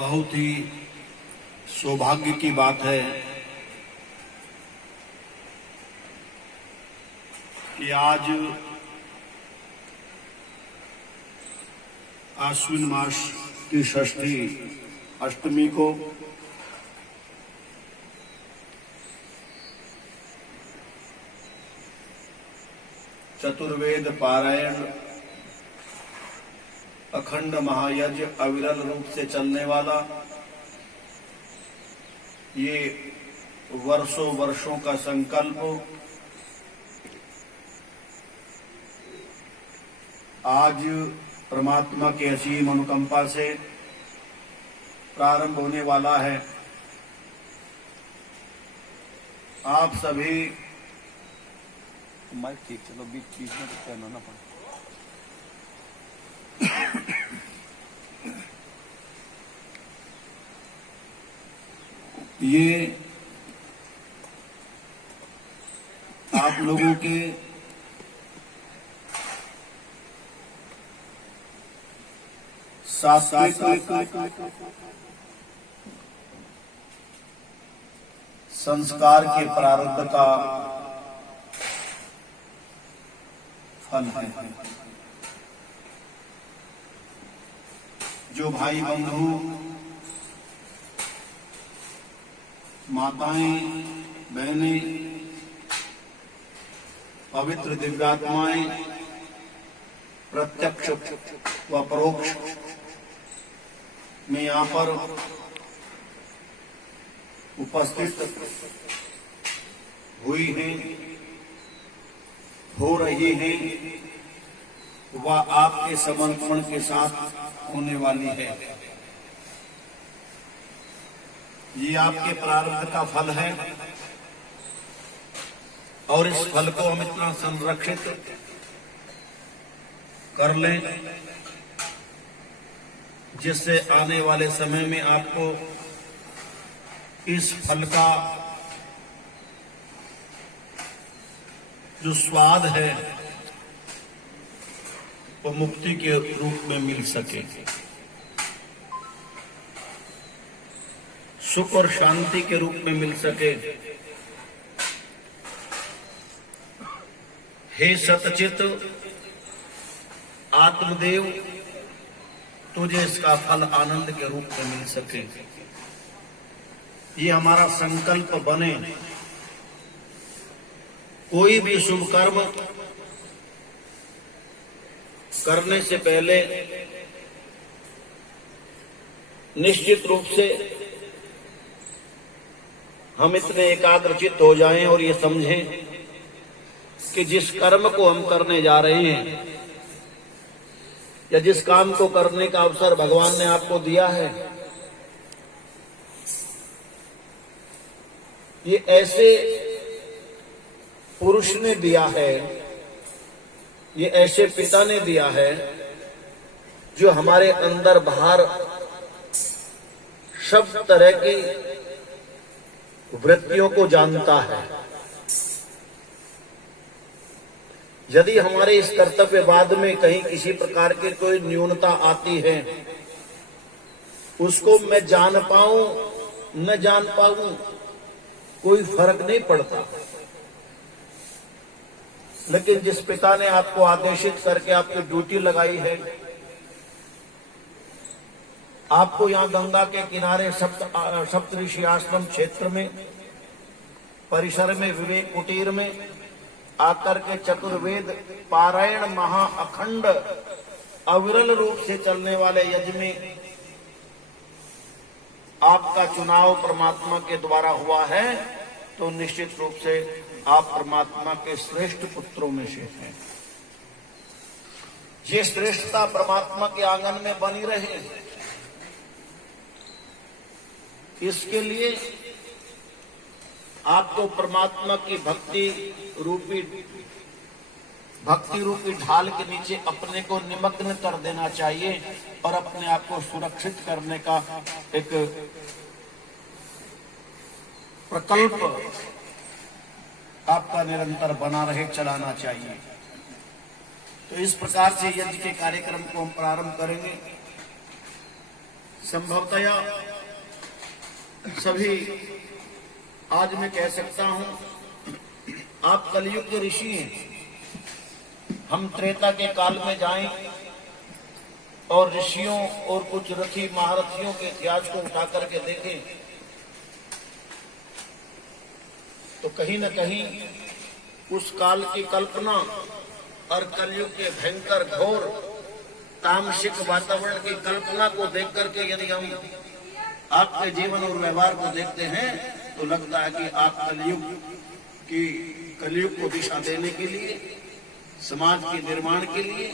बहुत ही सौभाग्य की बात है कि आज आश्विन मास की षष्ठी अष्टमी को चतुर्वेद पारायण अखंड महायज्ञ अविरल रूप से चलने वाला ये वर्षों वर्षों का संकल्प आज परमात्मा के असीम अनुकंपा से प्रारंभ होने वाला है। आप सभी माइक ठीक, चलो बीच बीच में तो कहना ना पड़े। ये आप लोगों के सात्विक संस्कार के प्रारब्ध का फल है। जो भाई बंधु माताएं बहनें पवित्र दिव्यात्माएं प्रत्यक्ष व परोक्ष में यहाँ पर उपस्थित हुई हैं, हो रही हैं, वह आपके समर्पण के साथ होने वाली है। ये आपके प्रारब्ध का फल है और इस फल को हम इतना संरक्षित कर लें जिससे आने वाले समय में आपको इस फल का जो स्वाद है वो मुक्ति के रूप में मिल सके, सुख और शांति के रूप में मिल सके। हे सतचित आत्मदेव, तुझे इसका फल आनंद के रूप में मिल सके, ये हमारा संकल्प बने। कोई भी शुभ कर्म करने से पहले निश्चित रूप से हम इतने एकाग्रचित्त हो जाएं और ये समझें कि जिस कर्म को हम करने जा रहे हैं या जिस काम को करने का अवसर भगवान ने आपको दिया है, ये ऐसे पुरुष ने दिया है, ये ऐसे पिता ने दिया है जो हमारे अंदर बाहर सब तरह की वृत्तियों को जानता है। यदि हमारे इस कर्तव्यवाद में कहीं किसी प्रकार की कोई न्यूनता आती है, उसको मैं जान पाऊं न जान पाऊं कोई फर्क नहीं पड़ता, लेकिन जिस पिता ने आपको आदेशित करके आपकी ड्यूटी लगाई है, आपको यहां गंगा के किनारे सप्तऋषि आश्रम क्षेत्र में परिसर में विवेक कुटीर में आकर के चतुर्वेद पारायण महा अखंड अविरल रूप से चलने वाले यज्ञ में आपका चुनाव परमात्मा के द्वारा हुआ है, तो निश्चित रूप से आप परमात्मा के श्रेष्ठ पुत्रों में से हैं। ये श्रेष्ठता परमात्मा के आंगन में बनी रहे, इसके लिए आपको परमात्मा की भक्ति रूपी ढाल के नीचे अपने को निमग्न कर देना चाहिए और अपने आप को सुरक्षित करने का एक प्रकल्प आपका निरंतर बना रहे, चलाना चाहिए। तो इस प्रकार से यज्ञ के कार्यक्रम को हम प्रारंभ करेंगे। संभवतया सभी आज मैं कह सकता हूं आप कलयुग के ऋषि हैं। हम त्रेता के काल में जाएं और ऋषियों और कुछ रथी महारथियों के इतिहास को उठा करके देखें तो कहीं न कहीं उस काल की कल्पना और कलयुग के भयंकर घोर तामसिक वातावरण की कल्पना को देख करके यदि हम आपके जीवन और व्यवहार को देखते हैं तो लगता है कि आप कलयुग को दिशा देने के लिए, समाज के निर्माण के लिए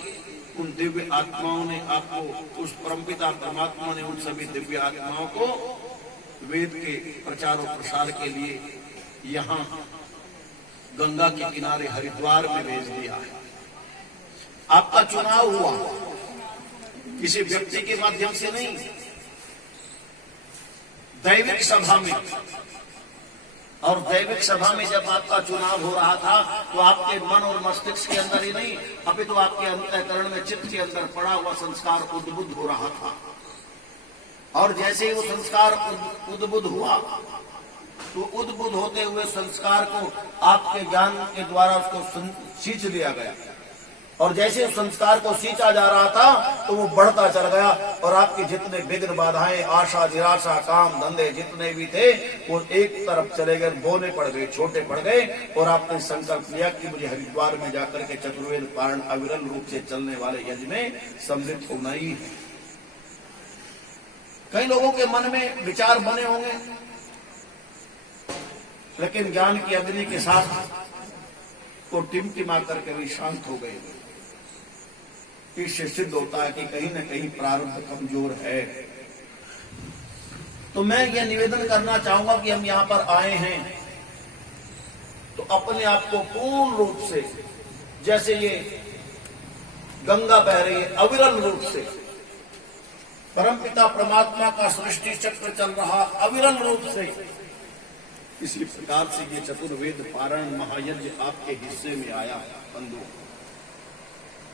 उन दिव्य आत्माओं ने आपको, उस परमपिता परमात्मा ने उन सभी दिव्य आत्माओं को वेद के प्रचार और प्रसार के लिए यहाँ गंगा के किनारे हरिद्वार में भेज दिया है। आपका चुनाव हुआ किसी व्यक्ति के माध्यम से नहीं, दैविक सभा में। और दैविक सभा में जब आपका चुनाव हो रहा था तो आपके मन और मस्तिष्क के अंदर ही नहीं, अभी तो आपके अंतःकरण में, चित्त के अंदर पड़ा हुआ संस्कार उद्बुद्ध हो रहा था। और जैसे ही वो संस्कार उद्बुद्ध हुआ तो उद्बुद्ध होते हुए संस्कार को आपके ज्ञान के द्वारा उसको सींच लिया गया। और जैसे उस संस्कार को सींचा जा रहा था तो वो बढ़ता चल गया और आपके जितने विघ्न बाधाएं, आशा निराशा, काम धंधे जितने भी थे वो एक तरफ चले गए, बोने पड़ गए, छोटे पड़ गए। और आपने संकल्प लिया कि मुझे हरिद्वार में जाकर के चतुर्वेद पारण अविरल रूप से चलने वाले यज्ञ में सम्मिलित होना ही है। कई लोगों के मन में विचार बने होंगे, लेकिन ज्ञान की अग्नि के साथ वो टिमटिमा करके भी शांत हो गए। इससे सिद्ध होता है कि कहीं न कहीं प्रारब्ध कमजोर है। तो मैं यह निवेदन करना चाहूंगा कि हम यहां पर आए हैं तो अपने आप को पूर्ण रूप से, जैसे ये गंगा बह रही है अविरल रूप से, परमपिता परमात्मा का सृष्टि चक्र चल रहा अविरल रूप से, इसी प्रकार से ये चतुर्वेद पारण महायज्ञ आपके हिस्से में आया बंधु,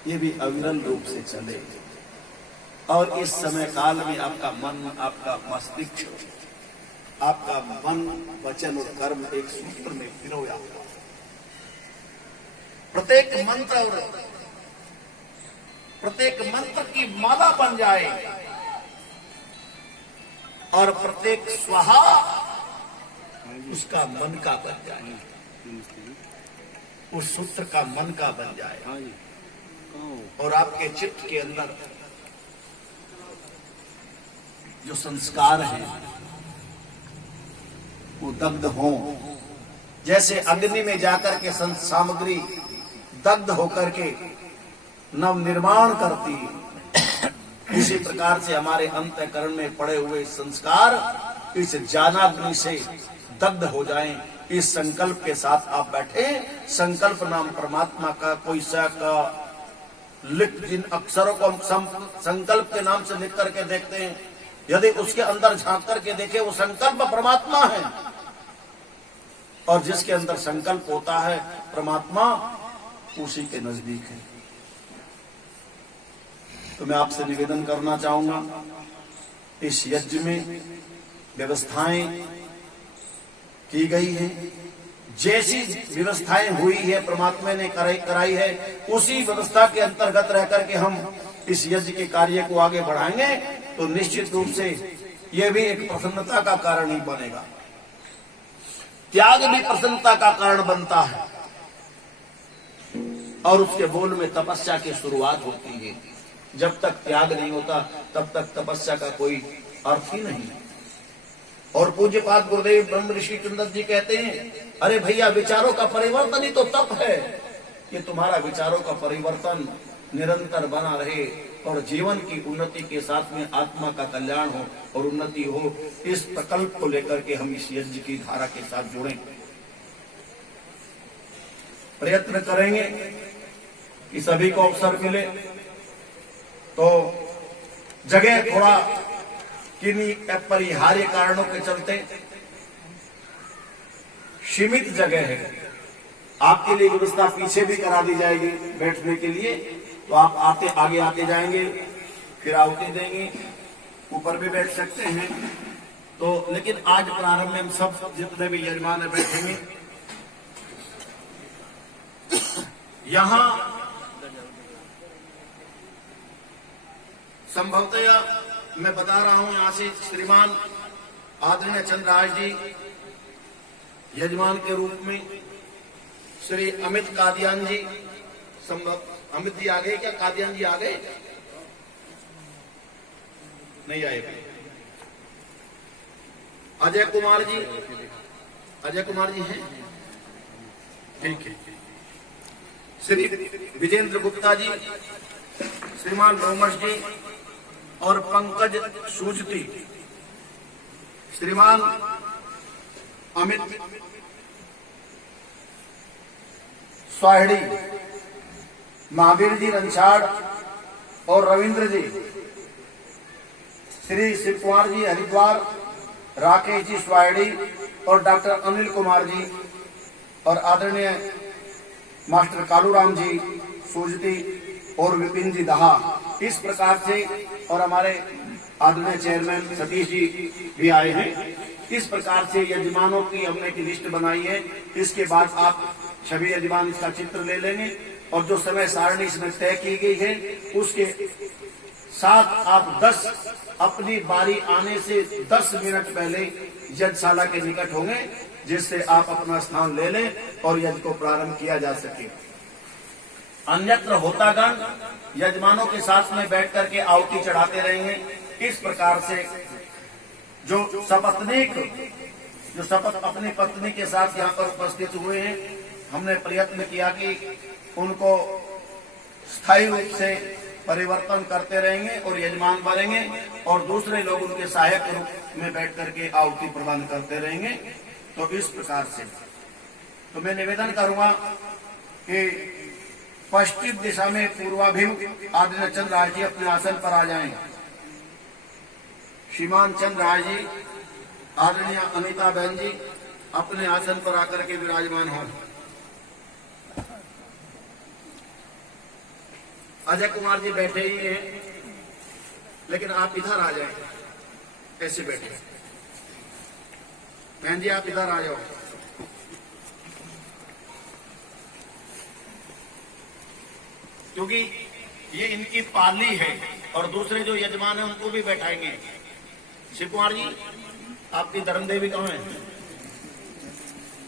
ये भी अविरल रूप से चले। और इस समय काल में आपका मन, आपका मस्तिष्क, आपका मन, वचन और कर्म एक सूत्र में पिरोया। प्रत्येक मंत्र की माला बन जाए और प्रत्येक स्वाहा उसका मन का बन जाए, उस सूत्र का मन का बन जाए और आपके चित्त के अंदर जो संस्कार हैं वो दग्ध हो, जैसे अग्नि में जाकर के सामग्री दग्ध होकर के नव निर्माण करती है, इसी प्रकार से हमारे अंतःकरण में पड़े हुए संस्कार इस ज्ञानाग्नि से दग्ध हो जाएं। इस संकल्प के साथ आप बैठे, संकल्प नाम परमात्मा का कोई सा का लिख, जिन अक्षरों को हम संकल्प के नाम से लिख करके देखते हैं, यदि उसके अंदर झांक करके देखे वो संकल्प परमात्मा है। और जिसके अंदर संकल्प होता है परमात्मा उसी के नजदीक है। तो मैं आपसे निवेदन करना चाहूंगा, इस यज्ञ में व्यवस्थाएं की गई है, जैसी व्यवस्थाएं हुई है परमात्मा ने कराई है, उसी व्यवस्था के अंतर्गत रह करके हम इस यज्ञ के कार्य को आगे बढ़ाएंगे तो निश्चित रूप से यह भी एक प्रसन्नता का कारण ही बनेगा। त्याग भी प्रसन्नता का कारण बनता है और उसके बोल में तपस्या की शुरुआत होती है। जब तक त्याग नहीं होता तब तक तपस्या का कोई अर्थ ही नहीं। और पूज्यपाद गुरुदेव ब्रह्म ऋषि चंद्र जी कहते हैं, अरे भैया विचारों का परिवर्तन ही तो तप है। ये तुम्हारा विचारों का परिवर्तन निरंतर बना रहे और जीवन की उन्नति के साथ में आत्मा का कल्याण हो और उन्नति हो, इस प्रकल्प को लेकर के हम इस यज्ञ की धारा के साथ जुड़ें। प्रयत्न करेंगे कि सभी को अवसर मिले। तो जगह थोड़ा किन्हीं अपरिहार्य कारणों के चलते सीमित जगह है, आपके लिए व्यवस्था पीछे भी करा दी जाएगी बैठने के लिए। तो आप आगे आते जाएंगे, फिर आवती देंगे ऊपर भी बैठ सकते हैं। तो लेकिन आज प्रारंभ में हम सब जितने भी यजमान बैठेंगे, यहां संभवतः मैं बता रहा हूं, यहां से श्रीमान आदरणीय चंद्रराज जी यजमान के रूप में, श्री अमित कादियान जी, संभव अमित जी आ गए क्या? कादियान जी आ गए? नहीं आए? अजय कुमार जी, अजय कुमार जी हैं? ठीक है। श्री विजेंद्र गुप्ता जी, श्रीमान रोमस जी और पंकज सूजती, श्रीमान अमित स्वाहिड़ी, महावीर जी रंछाड़ और रविंद्र जी, श्री शिव कुमार जी हरिद्वार, राकेश जी स्वाहिड़ी और डॉक्टर अनिल कुमार जी और आदरणीय मास्टर कालूराम जी सूजती और विपिन जी दहा, इस प्रकार से, और हमारे आदरणीय चेयरमैन सतीश जी भी आए हैं। इस प्रकार से यजमानों की हमने की लिस्ट बनाई है। इसके बाद आप सभी यजमान इसका चित्र ले लेंगे और जो समय सारणी इसमें तय की गई है उसके साथ आप 10 अपनी बारी आने से 10 मिनट पहले यज्ञशाला के निकट होंगे, जिससे आप अपना स्थान ले लें और यज्ञ को प्रारंभ किया जा सके। अन्यत्र होतागण यजमानों के साथ में बैठ करके आहुति चढ़ाते रहेंगे। इस प्रकार से जो सपत्नीक, जो शपथ अपनी पत्नी के साथ यहाँ पर उपस्थित हुए हैं, हमने प्रयत्न किया कि उनको स्थायी रूप से परिवर्तन करते रहेंगे और यजमान बनेंगे और दूसरे लोग उनके सहायक रूप में बैठ करके आहुति प्रदान करते रहेंगे। तो इस प्रकार से तो मैं निवेदन करूंगा कि पश्चिम दिशा में पूर्वाभिमुख आदरणीय चंद्रराज जी अपने आसन पर आ जाएं। श्रीमान चंद्रराज जी, आदरणीय अनिता बहन जी अपने आसन पर आकर के विराजमान हों। अजय कुमार जी बैठे ही हैं, लेकिन आप इधर आ जाएं। कैसे बैठे? बहन जी आप इधर आ जाओ। क्योंकि ये इनकी पाली है और दूसरे जो यजमान है उनको भी बैठाएंगे। शिव कुमार जी, आपकी धर्म देवी कहाँ है?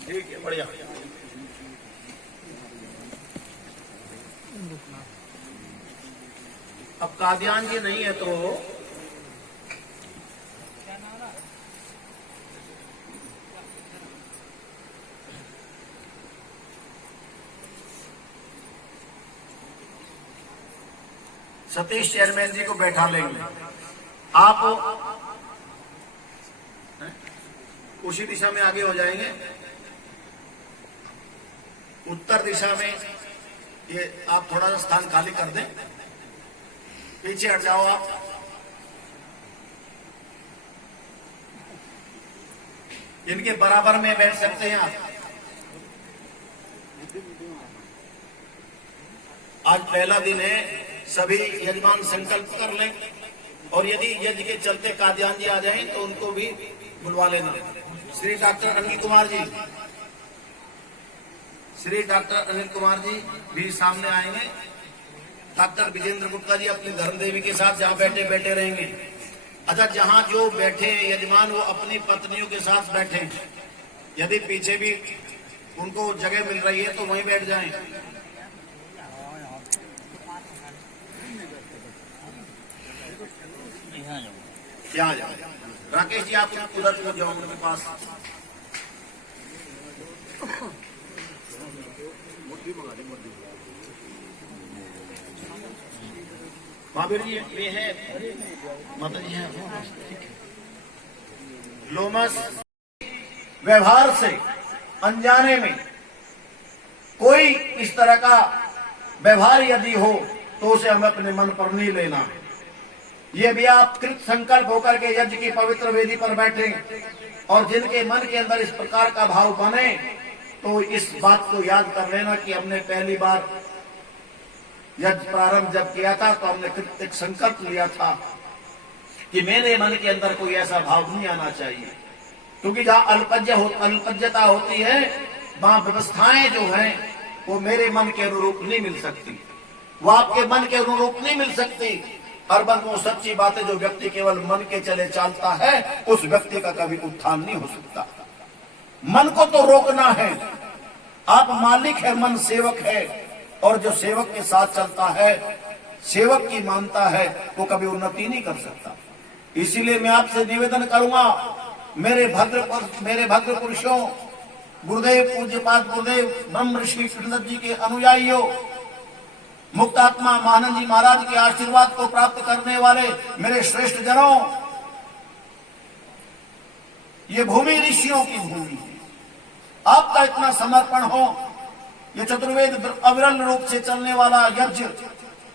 ठीक है, बढ़िया। अब कादियान जी नहीं है तो सतीश चेयरमैन जी को बैठा लेंगे। आप उसी दिशा में आगे हो जाएंगे। उत्तर दिशा में ये आप थोड़ा सा स्थान खाली कर दें, पीछे हट जाओ आप। इनके बराबर में बैठ सकते हैं आप। आज पहला दिन है, सभी यजमान संकल्प कर लें और यदि यज्ञ के चलते कादियान जी आ जाएं तो उनको भी बुलवा लेना। श्री डॉक्टर अनिल कुमार जी, श्री डॉक्टर अनिल कुमार जी भी सामने आएंगे। डॉक्टर विजेंद्र गुप्ता जी अपनी धर्मदेवी के साथ जहां बैठे बैठे रहेंगे। अच्छा, जहां जो बैठे यजमान वो अपनी पत्नियों के साथ बैठे। यदि पीछे भी उनको जगह मिल रही है तो वहीं बैठ जाएं। यहाँ जाओ। राकेश जी आप उधर पहुंच जाओ उनके पास। महावीर जी ये है, माता जी है। लोमस व्यवहार से अनजाने में कोई इस तरह का व्यवहार यदि हो तो उसे हमें अपने मन पर नहीं लेना। ये भी आप कृत संकल्प होकर के यज्ञ की पवित्र वेदी पर बैठे और जिनके मन के अंदर इस प्रकार का भाव बने तो इस बात को याद कर लेना कि हमने पहली बार यज्ञ प्रारंभ जब किया था तो हमने एक संकल्प लिया था कि मेरे मन के अंदर कोई ऐसा भाव नहीं आना चाहिए, क्योंकि जहां अल्पज्यता होती है वहां व्यवस्थाएं जो हैं वो मेरे मन के अनुरूप नहीं मिल सकती, वो आपके मन के अनुरूप नहीं मिल सकती। और वो सच्ची बात है, जो व्यक्ति केवल मन के चले चालता है उस व्यक्ति का कभी उत्थान नहीं हो सकता। मन को तो रोकना है, आप मालिक है, मन सेवक है, और जो सेवक के साथ चलता है, सेवक की मानता है, वो कभी उन्नति नहीं कर सकता। इसीलिए मैं आपसे निवेदन करूंगा, मेरे भद्र पुरुषों, गुरुदेव पूज्यपाद गुरुदेव ब्रह्म ऋषि कृष्णदत्त जी के अनुयायियों, मुक्तात्मा महानंद जी महाराज के आशीर्वाद को प्राप्त करने वाले मेरे श्रेष्ठ जनों, ये भूमि ऋषियों की भूमि है। आपका इतना समर्पण हो, ये चतुर्वेद अविरल रूप से चलने वाला यज्ञ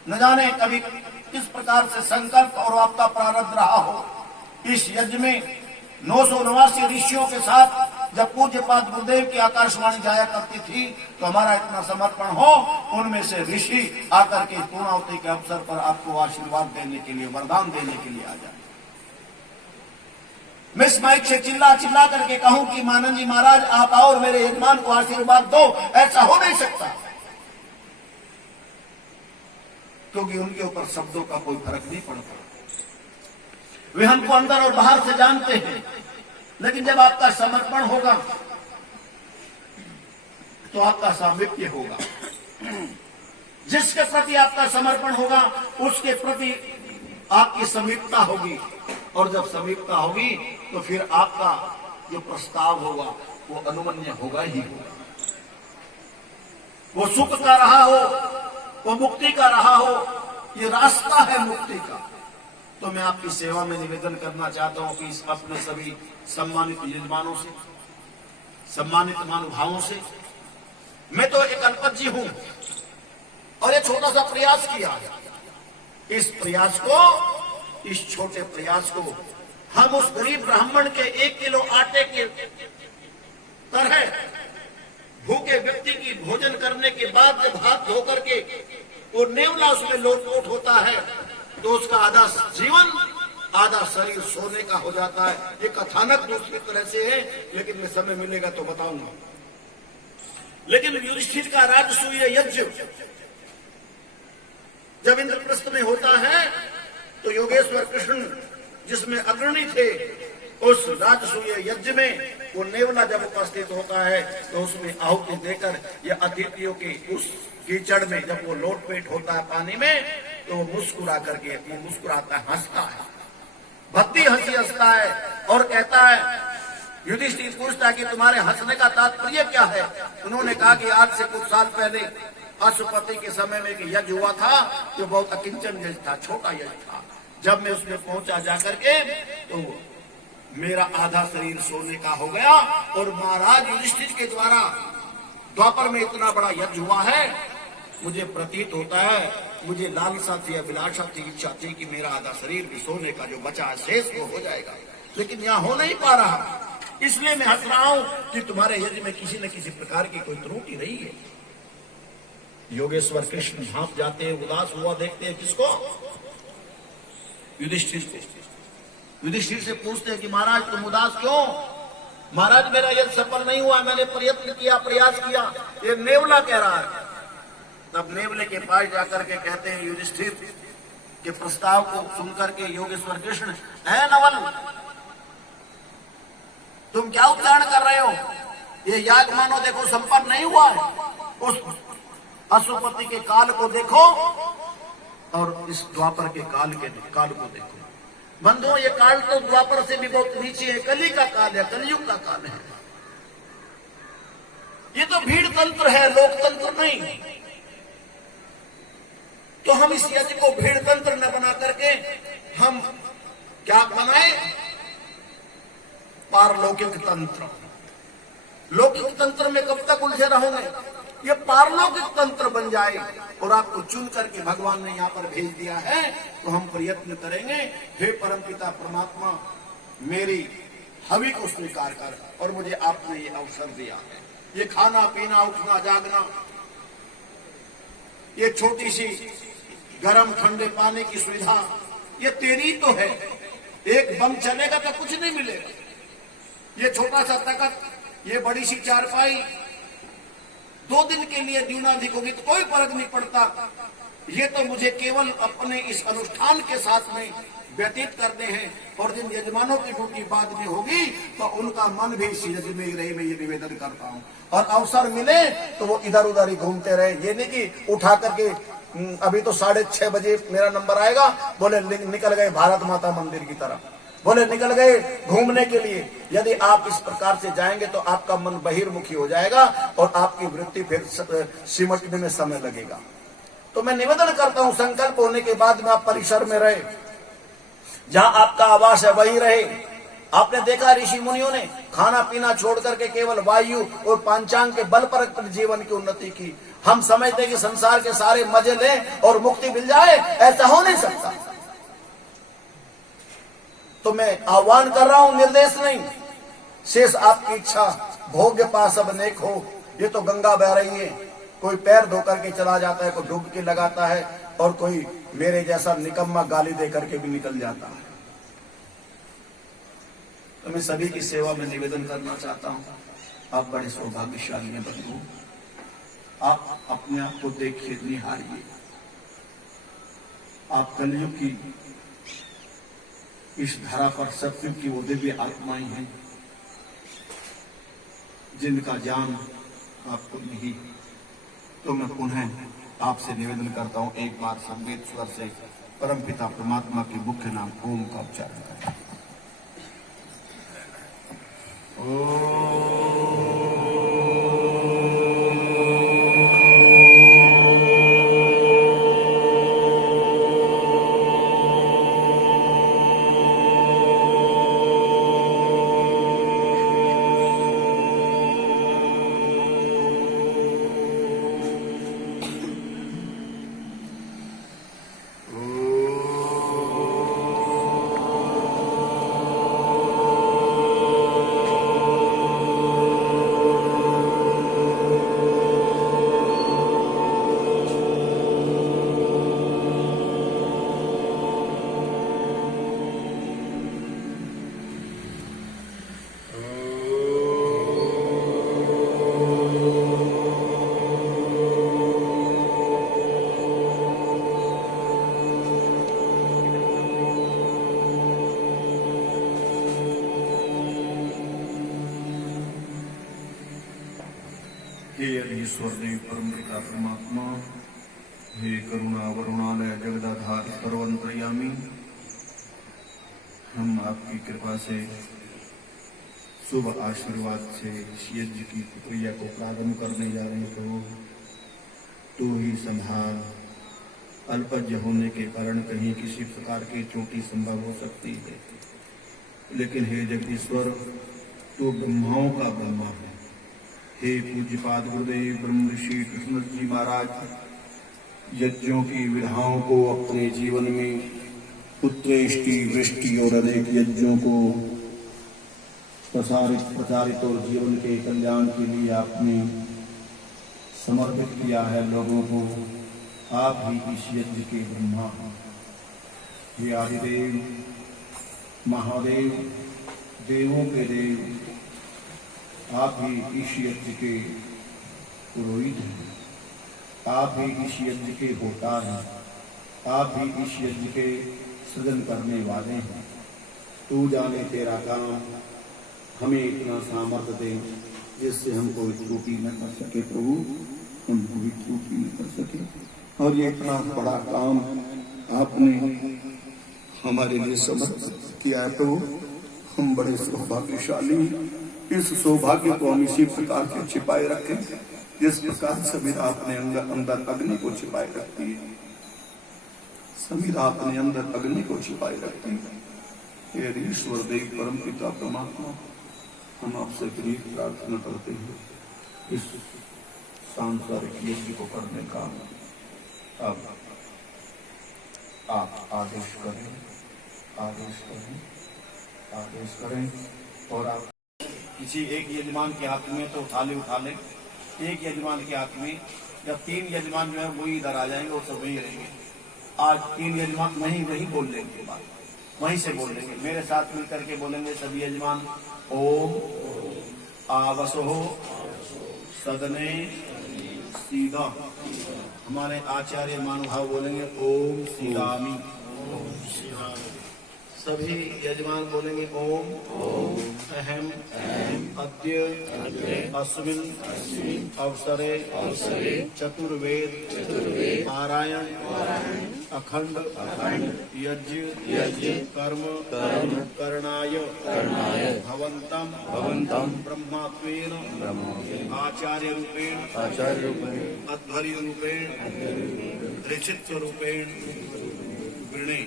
न जाने कभी किस प्रकार से संकल्प और आपका प्रारब्ध रहा हो। इस यज्ञ में 989 ऋषियों के साथ जब पूज्यपाद गुरुदेव की आकाशवाणी जाया करती थी, तो हमारा इतना समर्पण हो, उनमें से ऋषि आकर के पूर्णाहुति के अवसर पर आपको आशीर्वाद देने के लिए, वरदान देने के लिए आ जाए। मैं इस माइक से चिल्ला चिल्ला करके कहूं कि महानंद जी महाराज आप आओ और मेरे यजमान को आशीर्वाद दो, ऐसा हो नहीं सकता, क्योंकि उनके ऊपर शब्दों का कोई फर्क नहीं पड़ता। वे हमको अंदर और बाहर से जानते हैं, लेकिन जब आपका समर्पण होगा तो आपका सामिप्य होगा। जिसके प्रति आपका समर्पण होगा उसके प्रति आपकी समीपता होगी, और जब समीपता होगी तो फिर आपका जो प्रस्ताव होगा वो अनुमन्य होगा ही होगा। वो सुख का रहा हो, वो मुक्ति का रहा हो, ये रास्ता है मुक्ति का। तो मैं आपकी सेवा में निवेदन करना चाहता हूं कि अपने सभी सम्मानित यजमानों से, सम्मानित महानुभावों से, मैं तो एक अल्पज्ञ हूं और एक छोटा सा प्रयास किया। इस प्रयास को, इस छोटे प्रयास को हम उस गरीब ब्राह्मण के 1 किलो आटे के तरह भूखे व्यक्ति की भोजन करने के बाद जब हाथ धो करके वो नेवला उसमें लोट होता है, तो उसका आधा जीवन, आधा शरीर सोने का हो जाता है। ये कथानक दूसरी तरह से है, लेकिन मैं समय मिलेगा तो बताऊंगा। लेकिन युधिष्ठिर का राजसूय यज्ञ जब इंद्रप्रस्थ में होता है, तो योगेश्वर कृष्ण जिसमें अग्रणी थे, उस राजसूय यज्ञ में वो नेवला जब उपस्थित होता है, तो उसमें आहुति देकर ये अतिथियों के उस कीचड़ में जब वो लोटपेट होता है पानी में, तो वो मुस्कुरा करके, वो मुस्कुराता है, हंसता है, भक्ति हंसी हंसता है और कहता है, युधिष्ठिर पूछता है कि तुम्हारे हंसने का तात्पर्य क्या है। उन्होंने कहा कि आज से कुछ साल पहले अशुपति के समय में यज्ञ हुआ था, जो बहुत अकिंचन यज्ञ था, छोटा यज्ञ था। जब मैं उसमें पहुंचा जाकर के, तो मेरा आधा शरीर सोने का हो गया, और महाराज युधिष्ठिर के द्वारा द्वापर में इतना बड़ा यज्ञ हुआ है, मुझे प्रतीत होता है, मुझे लालसा थी, अभिलाषा थी, इच्छा थी कि मेरा आधा शरीर भी सोने का जो बचा है शेष वो हो जाएगा, लेकिन यहाँ हो नहीं पा रहा। इसलिए मैं हंस रहा हूं कि तुम्हारे यज्ञ में किसी न किसी प्रकार की कोई त्रुटि रही है। योगेश्वर कृष्ण भाप जाते हैं, उदास हुआ देखते हैं किसको? युधिष्ठिर को। युधिष्ठिर से पूछते हैं कि महाराज तुम उदास क्यों? महाराज मेरा यज्ञ सफल नहीं हुआ, मैंने प्रयत्न किया, प्रयास किया, ये नेवला कह रहा है। तब नेवले के पास जाकर के कहते हैं युधिष्ठिर के प्रस्ताव को सुनकर के योगेश्वर कृष्ण, है नवल तुम क्या उच्चारण कर रहे हो? ये याग मानो देखो संपन्न नहीं हुआ है। उस अशुपति के काल को देखो और इस द्वापर के काल को देखो। बंधुओं, ये काल तो द्वापर से भी बहुत नीचे है, कली का काल है, कलयुग का काल है। ये तो भीड़ तंत्र है, लोकतंत्र नहीं। तो हम इस यज्ञ को भीड़ तंत्र न बना करके हम क्या बनाए? पारलौकिक तंत्र। लौकिक तंत्र में कब तक उलझे रहोगे? ये पारलौकिक तंत्र बन जाए और आपको चुन करके भगवान ने यहाँ पर भेज दिया है, तो हम प्रयत्न करेंगे। हे परमपिता परमात्मा, मेरी हवि को स्वीकार कर, और मुझे आपने ये अवसर दिया है। ये खाना पीना, उठना जागना, ये छोटी सी गर्म ठंडे पानी की सुविधा, ये तेरी तो है। एक बम चलेगा तो कुछ नहीं मिलेगा। ये छोटा सा तख्त, ये बड़ी सी चारपाई 2 दिन के लिए न्यूनाधिक होगी तो कोई फर्क नहीं पड़ता। ये तो मुझे केवल अपने इस अनुष्ठान के साथ में व्यतीत करते हैं, और जिन यजमानों की ड्यूटी बाद में होगी तो उनका मन भी इस यज्ञ में ही रहे, मैं ये निवेदन करता हूँ। और अवसर मिले तो वो इधर उधर ही घूमते रहे, ये नहीं कि उठा करके अभी तो 6:30 बजे मेरा नंबर आएगा, बोले निकल गए भारत माता मंदिर की तरफ, बोले निकल गए घूमने के लिए। यदि आप इस प्रकार से जाएंगे तो आपका मन बहिर्मुखी हो जाएगा और आपकी वृत्ति फिर सिमटने में समय लगेगा। तो मैं निवेदन करता हूं, संकल्प होने के बाद में आप परिसर में रहे, जहां आपका आवास है वही रहे। आपने देखा ऋषि मुनियों ने खाना पीना छोड़ करके केवल वायु और पंचांग के बल पर अपने जीवन की उन्नति की। हम समझते कि संसार के सारे मजे लें और मुक्ति मिल जाए, ऐसा हो नहीं सकता। तो मैं आह्वान कर रहा हूं, निर्देश नहीं, शेष आपकी इच्छा। भोग्य पास अब नेक हो। ये तो गंगा बह रही है, कोई पैर धो करके चला जाता है, कोई डुबकी लगाता है, और कोई मेरे जैसा निकम्मा गाली दे करके भी निकल जाता है। तो मैं सभी की सेवा में निवेदन करना चाहता हूं, आप बड़े सौभाग्यशाली हैं बंधु। आप अपने आप को देखिए, निहारिए। आप कलयुग की इस धरा पर सतयुग की वो दिव्य आत्माएं हैं जिनका ज्ञान आपको नहीं। तो मैं पुनः आपसे निवेदन करता हूं, एक बार संगीत स्वर से परमपिता परमात्मा के मुख्य नाम ओम का उच्चारण करें। हे ईश्वर देव परम पिता परमात्मा, हे करुणा वरुणालय जगदाधार सर्वंतर्यामी, हम आपकी कृपा से शुभ आशीर्वाद से इस यज्ञ की प्रक्रिया को प्रारंभ करने जा रहे हो। तू ही संभाल। अल्पज्ञ होने के कारण कहीं किसी प्रकार की त्रुटि संभव हो सकती है, लेकिन हे जगदीश्वर, तू ब्रह्माओं का ब्रह्मा है। हे पूज्यपाद गुरुदेव ब्रह्म ऋषि कृष्ण जी महाराज, यज्ञों की विधाओं को अपने जीवन में उत्कृष्टि वृष्टि और अनेक यज्ञों को प्रचारित और जीवन के कल्याण के लिए आपने समर्पित किया है लोगों को। आप ही इस यज्ञ के ब्रह्मा हैं। हे आदिदेव महादेव, देवों के देव, आप ही इस यज्ञ के पुरोहित हैं। आप ही इस यज्ञ के होता हैं। आप ही इस यज्ञ के सृजन करने वाले हैं। तू जाने तेरा काम, हमें इतना सामर्थ्य दे जिससे हम कोई त्रुटि न कर सके प्रभु, हम कोई त्रुटि न कर सके। और ये इतना बड़ा काम आपने हमारे लिए समर्पित किया है प्रभु, हम बड़े सौभाग्यशाली। इस सौभाग्य को हम इसी प्रकार से छिपाए रखें जिस प्रकार संविधा अपने अंदर अग्नि को छिपाए रखती है। संविधा अपने अंदर अग्नि को छिपाए रखती है। हे ईश्वर देव परम पिता परमात्मा, हम आपसे विनीत प्रार्थना करते हैं, इस सांसारिक यज्ञ को करने का अब आप आदेश करें, आदेश करें, आदेश करें। और आप किसी एक यजमान के हाथ में तो थाली उठा लें, एक यजमान के हाथ में, जब 3 यजमान जो है वही इधर आ जाएंगे और सब वही रहेंगे। आज 3 यजमान नहीं बोल लेंगे बाद, वहीं से बोल लेंगे, मेरे साथ मिलकर के बोलेंगे सभी यजमान। ओम आवसो सदने सीधा। हमारे आचार्य महानुभाव बोलेंगे ओम सीधामी। सभी यजमान बोलेंगे ओम अहम अद्य अस्मिन् अवसरे चतुर्वेद पारायण अखंड यज्ञ कर्म करणाय भवन्तं ब्रह्मात्मेन आचार्य रूपेण अध्वर्य रूपेण ऋचित्व रूपेण वृणे।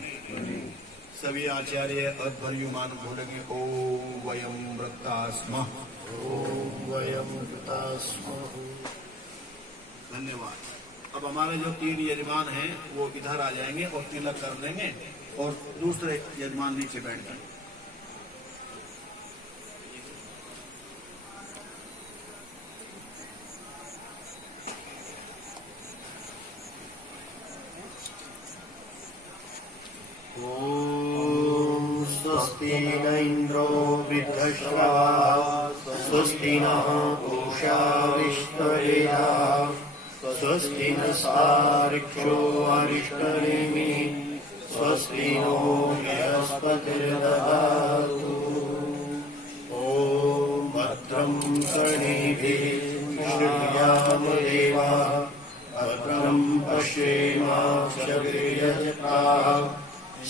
सभी आचार्य अध्वर्युमान बोलेंगे ओम वयम वृत्तास्मः। धन्यवाद। अब हमारे जो 3 यजमान हैं वो इधर आ जाएंगे और तिलक कर देंगे और दूसरे यजमान नीचे बैठ जाएंगे। स्वस्ति न इंद्रो वृद्धश्रवाः स्वस्ति नः पूषा विश्ववेदाः स्वस्ति नस्तार्क्ष्यो अरिष्टनेमिः स्वस्ति नो बृहस्पतिर्दधातु। ॐ भद्रं कर्णेभिः शृणुयाम देवाः भद्रं पश्येमाक्षभिर्यजत्राः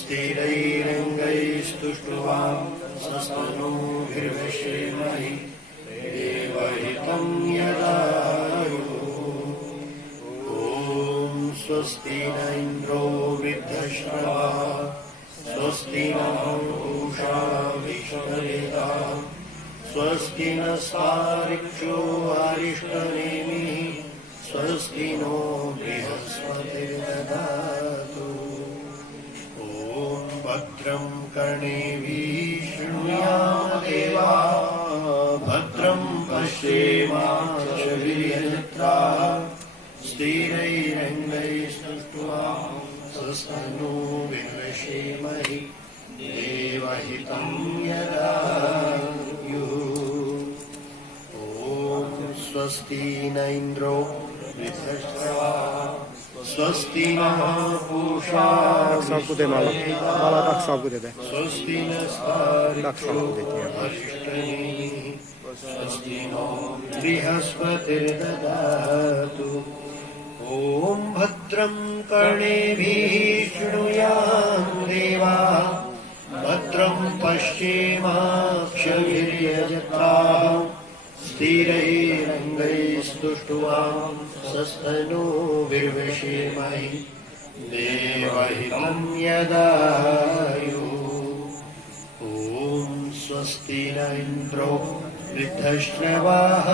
स्थिरैरङ्गैस्तुष्ट्वा सस्तनूभिर्विषेमहि देवहितं यदायुः। ॐ स्वस्ति न इन्द्रो वृद्धश्रवाः स्वस्ति नः पूषा विश्ववेदाः स्वस्ति नस्तार्क्ष्यो अरिष्टनेमिः स्वस्ति नो बृहस्पतिर्दधातु। भद्रं कर्णेभिः शृणुयाम देवाः भद्रं पश्येमाक्षभिर्यजत्राः स्थिरैरङ्गैस्तुष्ट्वा सस्तनूभिर्विषेमहि देवहितं यदायुः। ॐ स्वस्ति न इन्द्रो वृद्धश्रवाः स्वस्ति नः पूषा स्वस्ति नस्तार्क्ष्यो अरिष्टनेमिः स्वस्ति नो बृहस्पतिर्दधातु। ॐ भद्रं कर्णेभिः शृणुयाम देवाः भद्रं पश्येमाक्षभिर्यजत्राः स्थिरैरङ्गैस्तुष्ट्वा सस्तनूभिर्विषेमहि देवहितं यदायुः। ॐ स्वस्ति न इन्द्रो वृद्धश्रवाः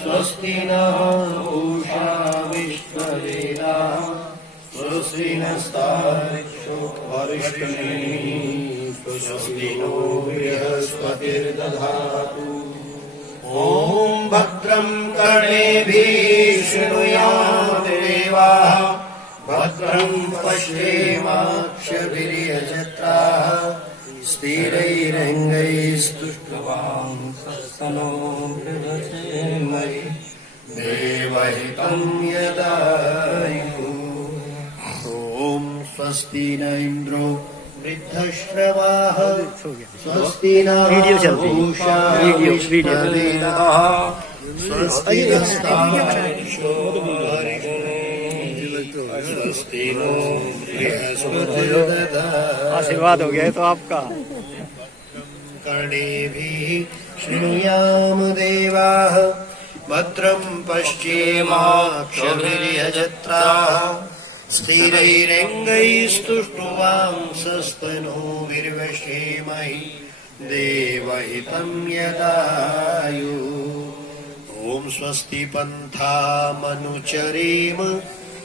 स्वस्ति नः पूषा विश्ववेदाः स्वस्ति नस्तार्क्ष्यो अरिष्टनेमिः स्वस्ति नो बृहस्पतिर्दधातु। ॐ भद्रं कर्णेभिः शृणुयाम देवाः भद्रं पश्येमाक्षभिर्यजत्राः स्थिरैरङ्गैस्तुष्ट्वा सस्तनूभिर्विषेमहि देवहितं यदायुः। ॐ स्वस्ति न इन्द्रो वृद्धश्रवाः स्वस्ति नः पूषा विश्ववेदाः स्वस्ति नस्तार्क्ष्यो अरिष्टनेमिः स्वस्ति नो बृहस्पतिर्दधातु। आशीर्वाद हो गया है तो आपका। कर्णेभिः शृणुयाम देवाः भद्रं पश्येमाक्षभिर्यजत्राः स्थिरैरङ्गैस्तुष्ट्वा सस्तनूभिर्विषेमहि देवहितं यदायुः। ॐ स्वस्ति पन्थामनुचरेम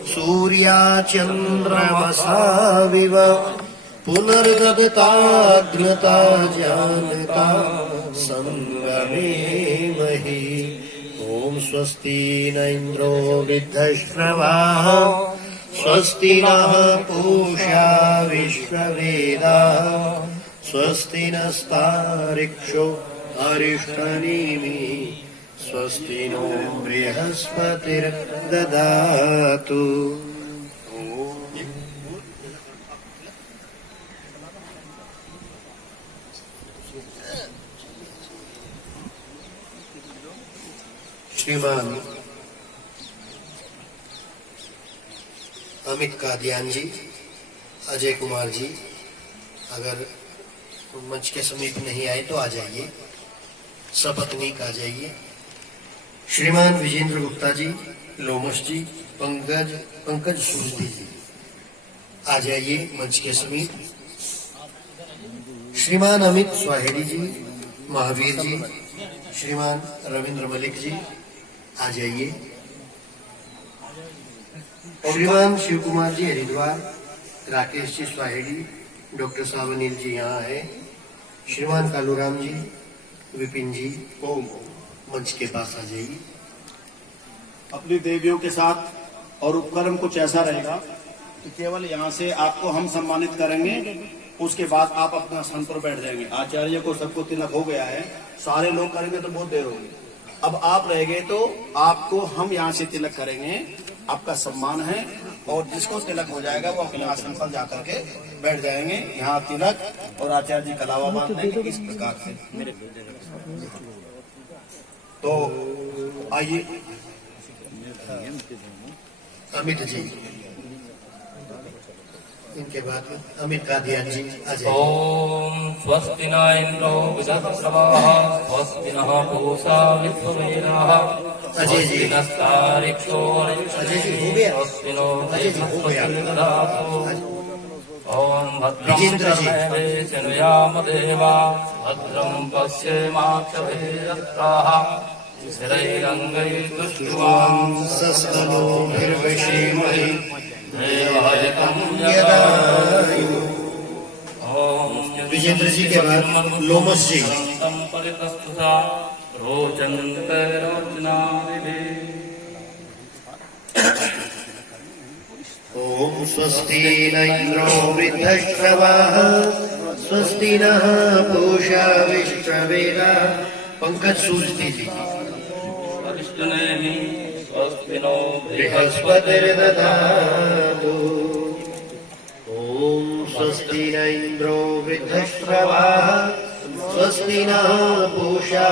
सूर्याचन्द्रमसाविव पुनर्दत्ताग्नता जानता संगमेमहि। ॐ स्वस्ति न इन्द्रो वृद्धश्रवाः स्वस्ति नः पूषा विश्ववेदाः स्वस्ति नस्तार्क्ष्यो अरिष्टनेमिः स्वस्ति नो बृहस्पतिर्दधातु। श्रीमान अमित कादियान जी, अजय कुमार जी अगर मंच के समीप नहीं आए तो आ जाइए, सपत्नीक आ जाइए। श्रीमान विजेंद्र गुप्ता जी, लोमस जी, पंकज सूर्य जी आ जाइए मंच के समीप। श्रीमान अमित स्वाहेड़ी जी, महावीर जी, श्रीमान रविंद्र मलिक जी आ जाइए। श्रीमान शिव कुमार जी हरिद्वार, राकेश जी स्वाहेड़ी, डॉक्टर सावनील जी यहाँ है। श्रीमान कालूराम जी, विपिन जी मंच के पास आ जाइए। अपनी देवियों के साथ और उपक्रम कुछ ऐसा रहेगा कि केवल यहाँ से आपको हम सम्मानित करेंगे, उसके बाद आप अपना स्थान पर बैठ जाएंगे। आचार्य को सबको तिलक हो गया है, सारे लोग करेंगे तो बहुत देर होगी। अब आप रह गए तो आपको हम यहाँ से तिलक करेंगे, आपका सम्मान है। और जिसको तिलक हो जाएगा वो अपने आसन पर जाकर के बैठ जाएंगे। यहाँ तिलक और आचार्य जी कलावा बांध देंगे इस प्रकार से। तो आइए अमित जी, इनके बाद अमित कादियान जी आ जाइए। ओम स्वस्ति न इंद्रो विदस्रवाः स्वस्ति नः पूषा विश्ववेदाः स्वस्ति नस्तार्क्ष्यो अरिष्टनेमिः स्वस्ति नो बृहस्पतिर्दधातु। ओम भद्रं कर्णेभिर्शृणुयाम देवाः भद्रं पश्येमाक्षभिर्यत्राः स्थिरैरङ्गैस्तुष्टुवांसस्तनोभिर्विषेमहि देवहयतं यदायु। विजेंद्र जी के बाद लोमस जी। ओम स्वस्ति न इंद्रो वृद्धश्रवाः स्वस्ति नः पूषा विश्ववेदाः। पंकज सूर्य जी। स्वस्ति नो बृहस्पतिर्दधातु। ओम स्वस्ति न इंद्रो वृद्धश्रवाः स्वस्ति नः पूषा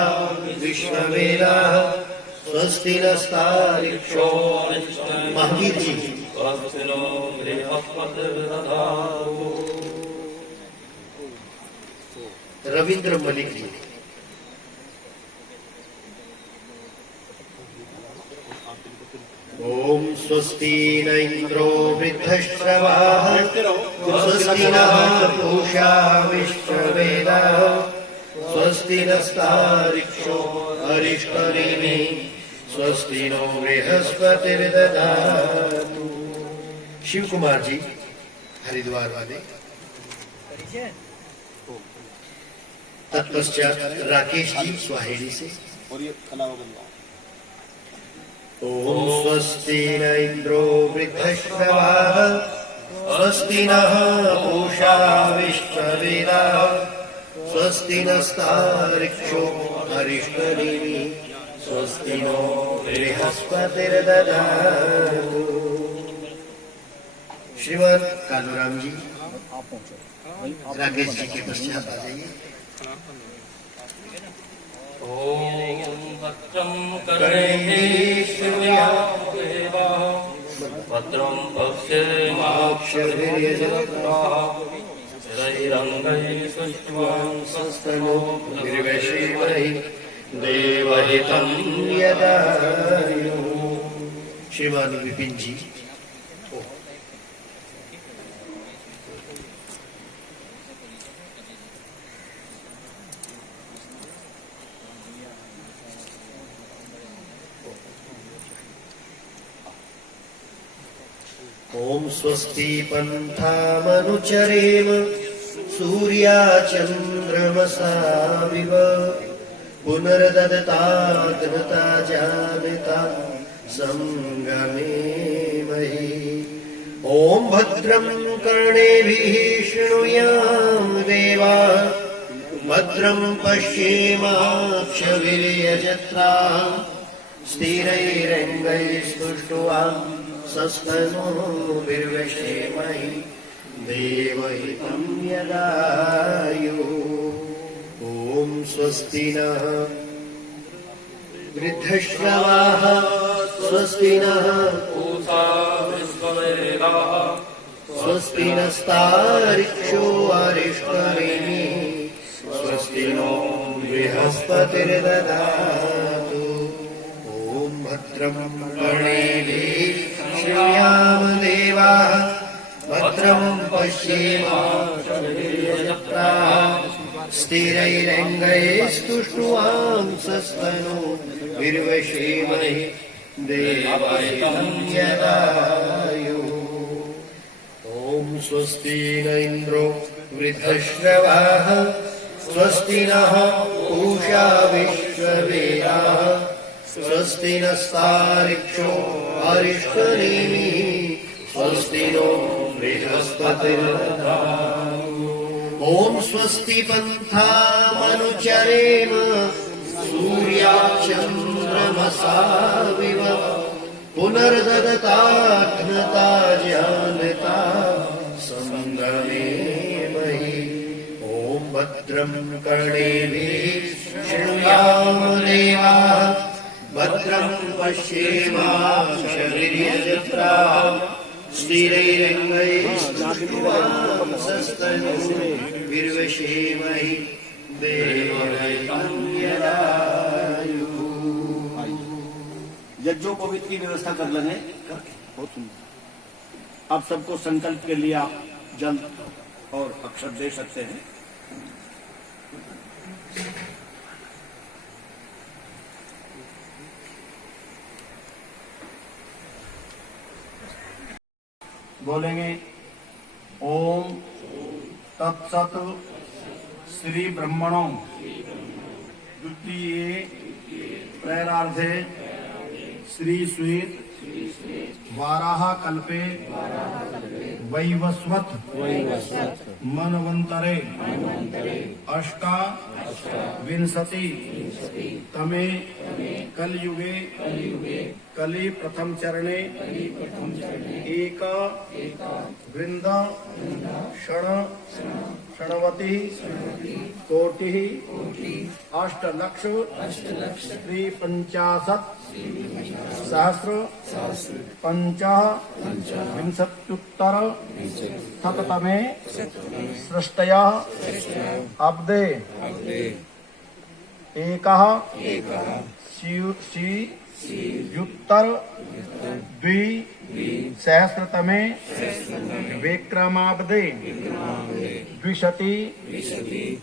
विश्ववेदाः स्वस्ति नस्तार्क्ष्यो। महावीर जी। स्वस्ति नो बृहस्पतिर्दधातु। रविंद्र मलिक जी। ओम स्वस्ति न इंद्रो वृद्धश्रवाः स्वस्ति नः पूषा विश्ववेदाः स्वस्ति नस्तार्क्ष्यो अरिष्टनेमिः स्वस्ति नो बृहस्पतिर्दधातु। शिव कुमार जी हरिद्वार वाले। तत्पश्चात राकेश जी स्वाहेड़ी से। और ये कलावा बनवा। ओम स्वस्ति न इंद्रो वृद्धश्रवाः स्वस्ति नः पूषा विश्ववेदाः स्वस्ति नस्तार्क्ष्यो अरिष्टनेमिः स्वस्ति नो बृहस्पतिर्दधातु। श्रीमान कालूराम जी राकेश जी के पश्चात आ जाइए। ओम भद्रं कर्णेभिर्शृणुयाम देवाः भद्रं पश्येमाक्षभिर्यजत्राः स्थिरैरङ्गैस्तुष्टुवांसस्तनोभिर्विषेमहि देवहितं यदायु। श्रीमान विपिन जी। ओम स्वस्ति पन्थामनुचरेम सूर्याचन्द्रमसाविव पुनर्ददताग्नता जानता संगमे महि। ॐ भद्रं कर्णेभिः शृणुयाम देवा भद्रं पश्येमाक्षभिर्यजत्राः स्थिरैरङ्गैस्तुष्ट्वा सस्तनूभिर्विषेमहि देवहितं यदायुः ॐ स्वस्ति नः वृद्धश्रवाः स्वस्ति नः पूषा विश्ववेदाः स्वस्ति नस्तार्क्ष्यो अरिष्टनेमिः स्वस्ति नो बृहस्पतिर्दधातु ॐ भद्रं कर्णेभिः शृणुयाम देवाः भद्रं पश्येमाक्षभिर्यजत्राः स्थिरैरङ्गैस्तुष्ट्वांसस्तनूभिर्विषेमहि देवहितं यदायुः ॐ स्वस्ति न इन्द्रो वृद्धश्रवाः स्वस्ति नः पूषा विश्ववेदाः स्वस्ति नस्तार्क्ष्यो अरिष्टनेमिः स्वस्ति नो बृहस्पतिर्दधातु ॐ स्वस्ति पन्थामनुचरेम सूर्याचन्द्रमसाविव पुनर्ददताघ्नता जानता संगमे महि ॐ भद्रं कर्णेभिः शृणुयाम देवाः भद्रं पश्येमाक्षभिर्यजत्राः स्थिरैरङ्गैस्तुष्ट्वांसस्तनूभिर्विषेमहि देवहितं यदायुः यज्ञोपवीत की व्यवस्था कर लेंगे। बहुत सुंदर। अब सबको संकल्प के लिए आप जल और अक्षर दे सकते हैं। बोलेंगे ओम तत्सत श्री ब्रह्मणो द्वितीय प्रेरार्धे श्री स्वेत वाराह कल्पे वैवस्वत मनवंतरे अष्टा विंशति तमे कलयुगे कलि प्रथम चरणे एक वृंद षणवति कोटि अष्टलक्ष त्रिपंचाशत् सहस्र पंचविंशत्युत्तर शततमे सृष्टया अब्दे एकः युत्तर द्विसहस्रतमे विक्रमाब्दे द्विशति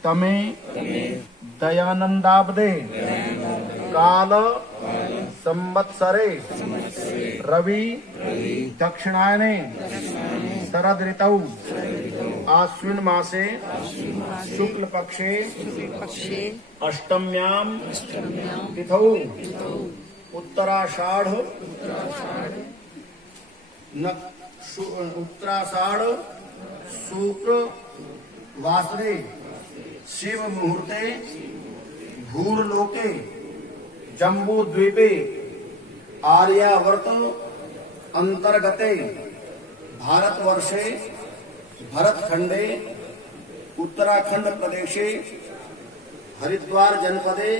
तमे दयानंदाब्दे काल संवत्सरे रवि दक्षिणायने शरद ऋतौ आश्विन मासे शुक्ल पक्षे अष्टम्यां तिथौ उत्तराषाढ़ शुक्र वासरे शिव मुहूर्ते भूर्लोके जम्बू द्वीपे आर्यावर्त अंतर्गते भारतवर्षे भरतखंडे उत्तराखंड प्रदेशे हरिद्वार जनपदे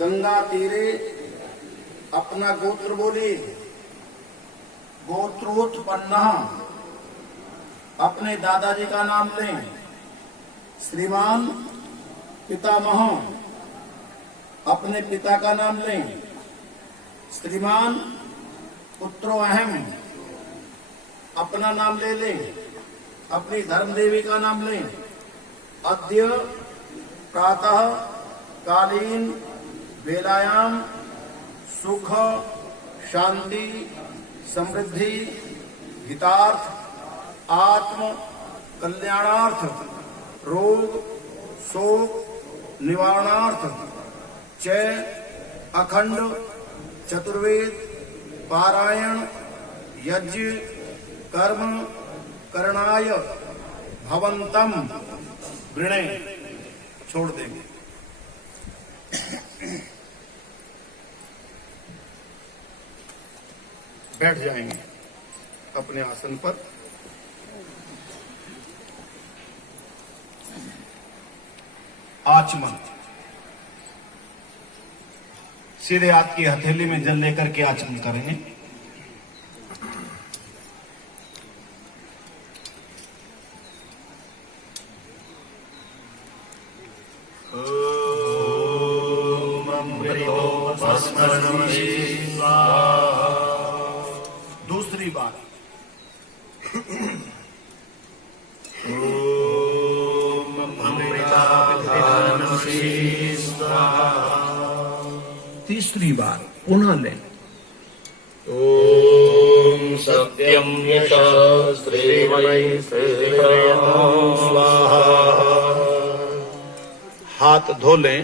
गंगा तीरे अपना गोत्र बोलिए। गोत्रोत्पन्न अपने दादाजी का नाम लें। श्रीमान पितामह अपने पिता का नाम लें। श्रीमान पुत्रो अहम अपना नाम ले लें। अपनी धर्म देवी का नाम लें। अद्य प्रातः कालीन वेलायाम सुख शांति समृद्धि हितार्थ आत्म कल्याणार्थ रोग शोक निवारणार्थ च अखंड चतुर्वेद पारायण यज्ञ कर्म करणाय भवंतम वृणे छोड़ देंगे। बैठ जाएंगे अपने आसन पर। आचमन, सीधे हाथ की हथेली में जल लेकर के आचमन करेंगे। दूसरी बार तीसरी बार पुनः लें। ॐ सत्यं यशः श्रीमयि स्वाहा। हाथ धो लें।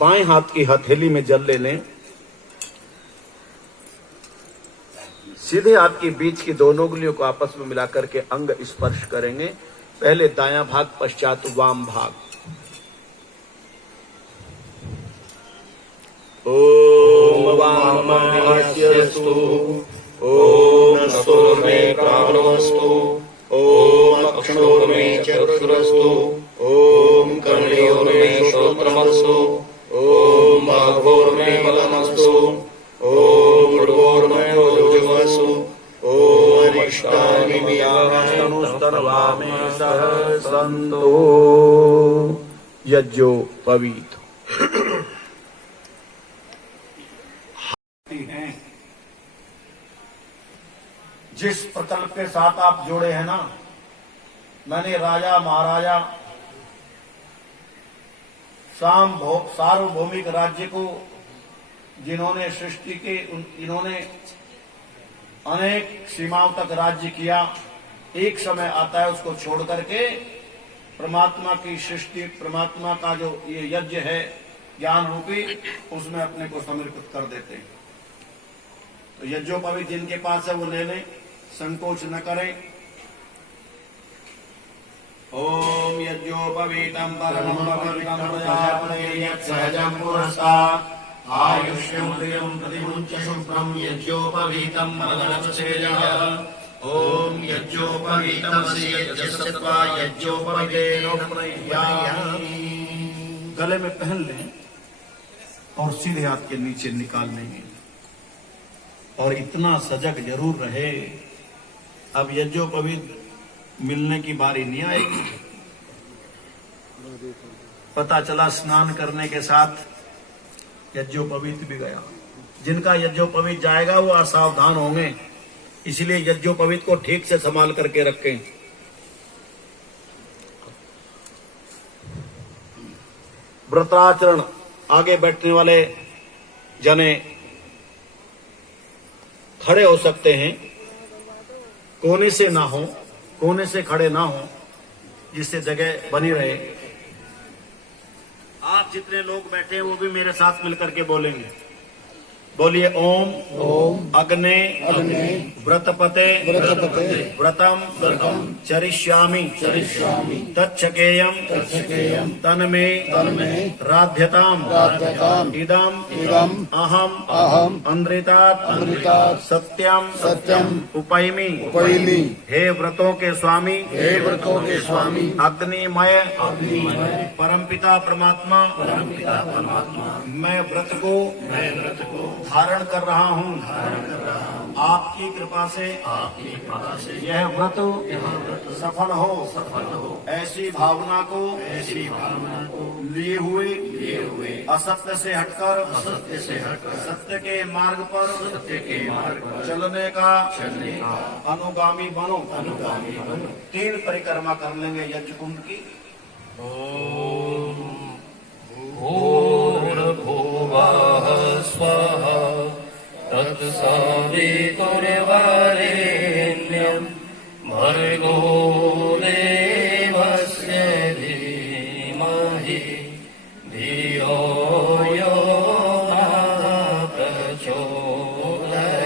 बाएं हाथ की हथेली में जल ले लें। सीधे हाथ की बीच की दोनों उंगलियों को आपस में मिलाकर के अंग स्पर्श करेंगे। पहले दायां भाग, पश्चात वाम भाग। ॐ वामस्यस्तु, ॐ नस्तोर्मे प्राणोऽस्तु, ॐ अक्षोर्मे चक्षुरस्तु, ॐ कर्णयोर्मे श्रोत्रमस्तु, ॐ बाहोर्मे बलमस्तु, ॐ मृगोर्मे रुजुवस्तु, ॐ अरिष्टानि अनुस्तनवामे सह सन्तो यज्ञोपवीत। हैं जिस प्रकल्प के साथ आप जोड़े हैं ना, मैंने राजा महाराजा सार्वभौमिक राज्य को जिन्होंने सृष्टि के इन्होंने अनेक सीमाओं तक राज्य किया, एक समय आता है उसको छोड़ करके परमात्मा की सृष्टि, परमात्मा का जो ये यज्ञ है ज्ञान रूपी, उसमें अपने को समर्पित कर देते हैं। तो यज्ञोपवीत जिनके पास है वो ले लें, संकोच न करें। ओम यज्ञोपवीतम परमं पवित्रं प्रजापते सहजं पुरस्तात् आयुष्यं प्रियं प्रतिमुच्य शुभ्रं यज्ञोपवीतम मदनश्चेयः। ओम यज्ञोपवीतमसि यज्ञसत्त्वा यज्ञोपवीतेनो प्रयायामि। गले में पहन लें और सीधे हाथ के नीचे निकाल लेंगे। और इतना सजग जरूर रहे, अब यज्ञोपवीत मिलने की बारी नहीं आएगी। पता चला स्नान करने के साथ यज्ञोपवीत भी गया। जिनका यज्ञोपवीत जाएगा वो असावधान होंगे, इसलिए यज्ञोपवीत को ठीक से संभाल करके रखें। व्रताचरण, आगे बैठने वाले जने खड़े हो सकते हैं, कोने से ना हो, कोने से खड़े ना हो, जिससे जगह बनी रहे। आप जितने लोग बैठे हैं वो भी मेरे साथ मिलकर के बोलेंगे। बोलिए ओम ओम अग्ने अग्ने व्रतपते व्रतपते व्रतम व्रतम चरिष्यामि चरिष्यामि तच्छकेयम तच्छकेयम तन्मे तन्मे राध्यताम राध्यताम इदम इदम अहम अहम अमृतात् अमृतात् सत्यम सत्यम उपैमि उपैमि। हे व्रतों के स्वामी, हे व्रतों के स्वामी, अग्निमय अग्निमय परमपिता परमात्मा परमपिता परमात्मा, मैं व्रत को धारण कर रहा हूँ। आपकी कृपा से यह व्रत सफल हो, ऐसी भावना को लिए हुए असत्य से हटकर सत्य के मार्ग पर चलने का अनुगामी बनो। 3 परिक्रमा कर लेंगे यज्ञ कुंड की। भूर्भुवः स्वः तत्सवितुर्वरेण्यं भर्गो देवस्य धीमहि धियो यो नः प्रचोदयात्।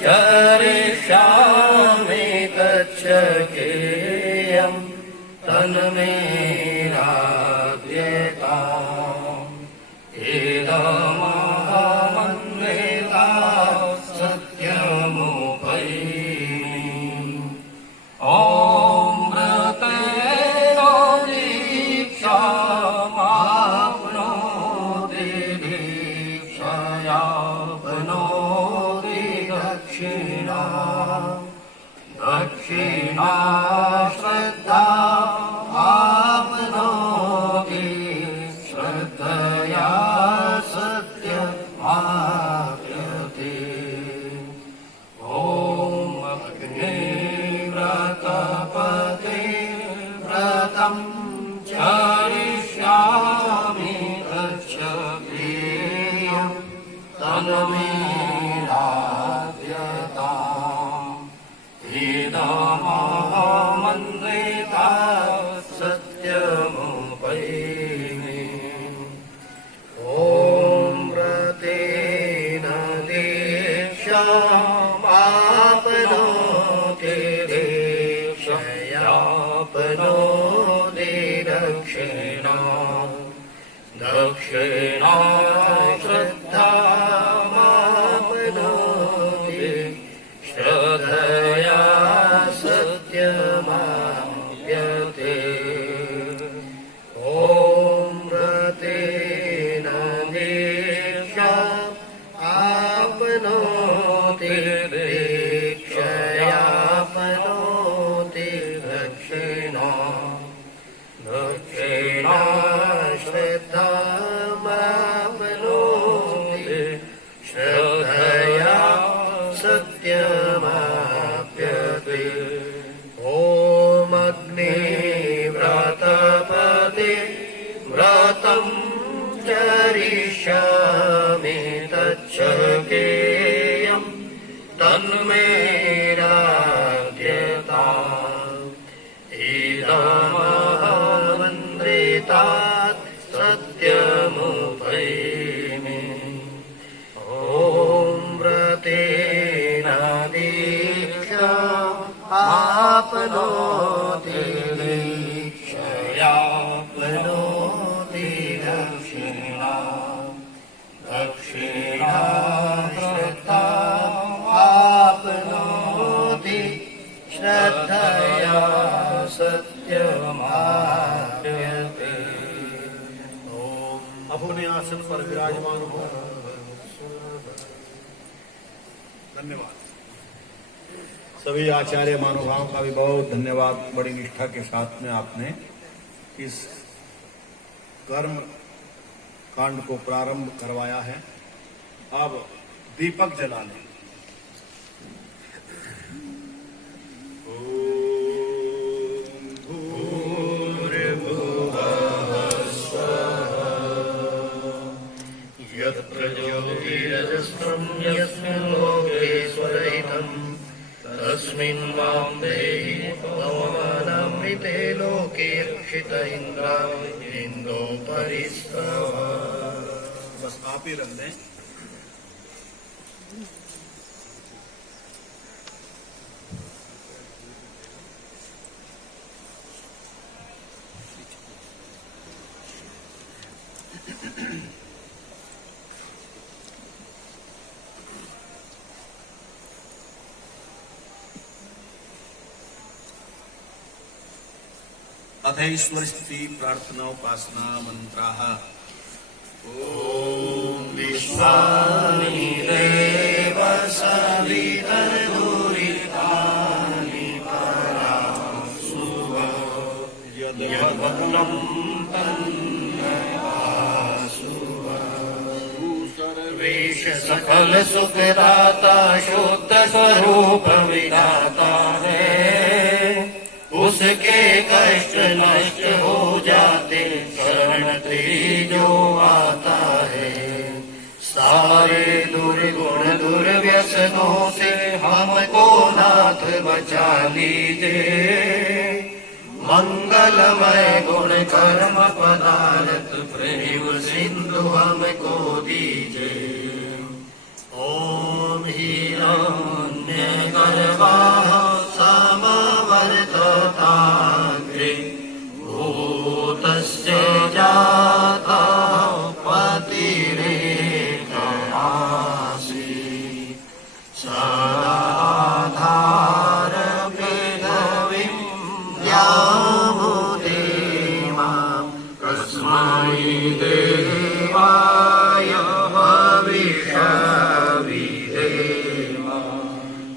चरिष्यामि तच्छकेयं तन्मेराद्यताम् इदमहमन्विता सत्यमुपैमि ॐ व्रतेनो दीक्षामाप्नोति दीक्षयाप्नोति दक्षिणा दक्षिणा श्रद्धा आप्नोति श्रद्धया सत्यमाप्यते ॐ अग्निव्रतपते व्रतं चरिष्यामि तच्छकेयं तन्मेराद्यताम् इदमहमन्विता सत्यमुपैमि ॐ व्रतेन दीक्षामाप्नोति दीक्षयाप्नोति दक्षिणा दक्षिणा श्रद्धामाप्नोति श्रद्धया सत्यमाप्यते ॐ व्रतेन दीक्षा आपनोति दीक्षयापनोति दक्षिणा दक्षिणा श्रद्धामापनोति श्रद्धया सत्यमाप्यते ॐ अग्निव्रतपते व्रतं चरिष्यामि तच्छकेयं तन्मेराद्यताम् इदमहमन्वितात् सत्यमुपैमि ॐ व्रतेन दीक्षा आपनोति दीक्षयापनोति दक्षिणा दक्षिणा श्रद्धा आपनोति श्रद्धया सत्यमाप्यते अपने आसन पर विराजमान हो। धन्यवाद। सभी आचार्य महानुभाव का भी बहुत धन्यवाद। बड़ी निष्ठा के साथ में आपने इस कर्म कांड को प्रारंभ करवाया है। अब दीपक जला लें। यत्र ज्योतिरजस्रं यस्मिन् लोकेश्वरहितं तस्मिन् मां देहि पवमानामृते लोके रक्षित इन्द्रो परिस्तव। बस आप ही रख दें। अथईश्वर स्तुति प्रार्थना उपासना मंत्राः। ओम विश्वानि देव सवितर्दुरितानि परासुव यद्भक्तं तन्नयासुव सर्वेश सकल सुखदाता शुद्ध स्वरूप विधाता है। उसके कष्ट नष्ट हो जाते शरण तेरी जो आता है। सारे दुर्गुण दुर्व्यसनों से हमको नाथ बचा लीजिए। मंगलमय गुण कर्म पदार्थ प्रेम सिंधु हमको दीजिए। ओम हीरा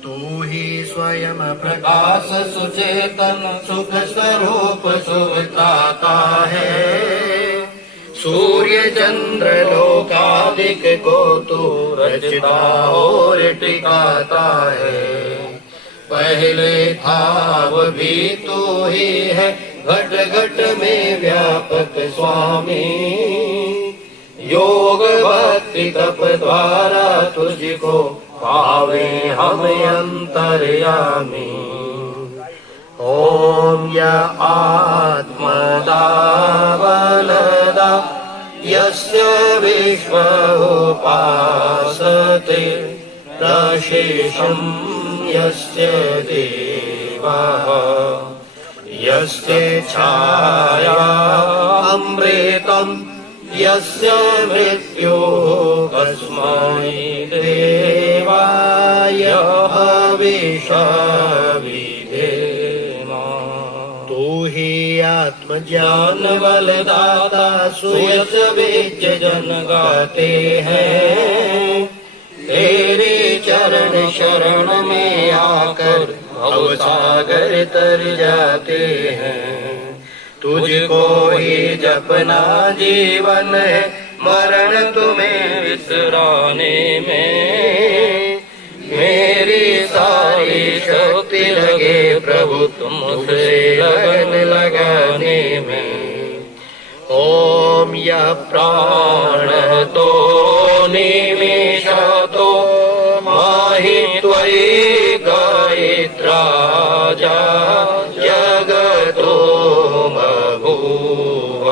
तू ही स्वयं प्रकाश सुचेतन सुख स्वरूप सुवित्राता है। सूर्य चंद्र लोकादिक को तू रचता और टिकाता है। पहले भाव भी तू ही है, घट घट में व्यापक स्वामी। योग भक्ति तप द्वारा तुझको पावे हम अंतर्यामी। ओम य आत्मदा बलदा यस्य विश्वोपासते प्रशेषं यस्य देवाः। यस्य छाया अमृतं यस्य मृत्युः कस्मै देवाय हविषा विधेमा। तू ही आत्मज्ञान ज्ञान बलदाता सुयस बीज जन गाते हैं। तेरे चरण शरण में आकर भवसागर तर जाते हैं। तुझको ही जपना जीवन है, मरण तुम्हें विसराने में। मेरी सारी शक्ति लगे प्रभु तुमसे लगन लगाने में। ओम य प्राण तो निमेष तो माहि त्वयि गायत्राजा जगतो बभूव।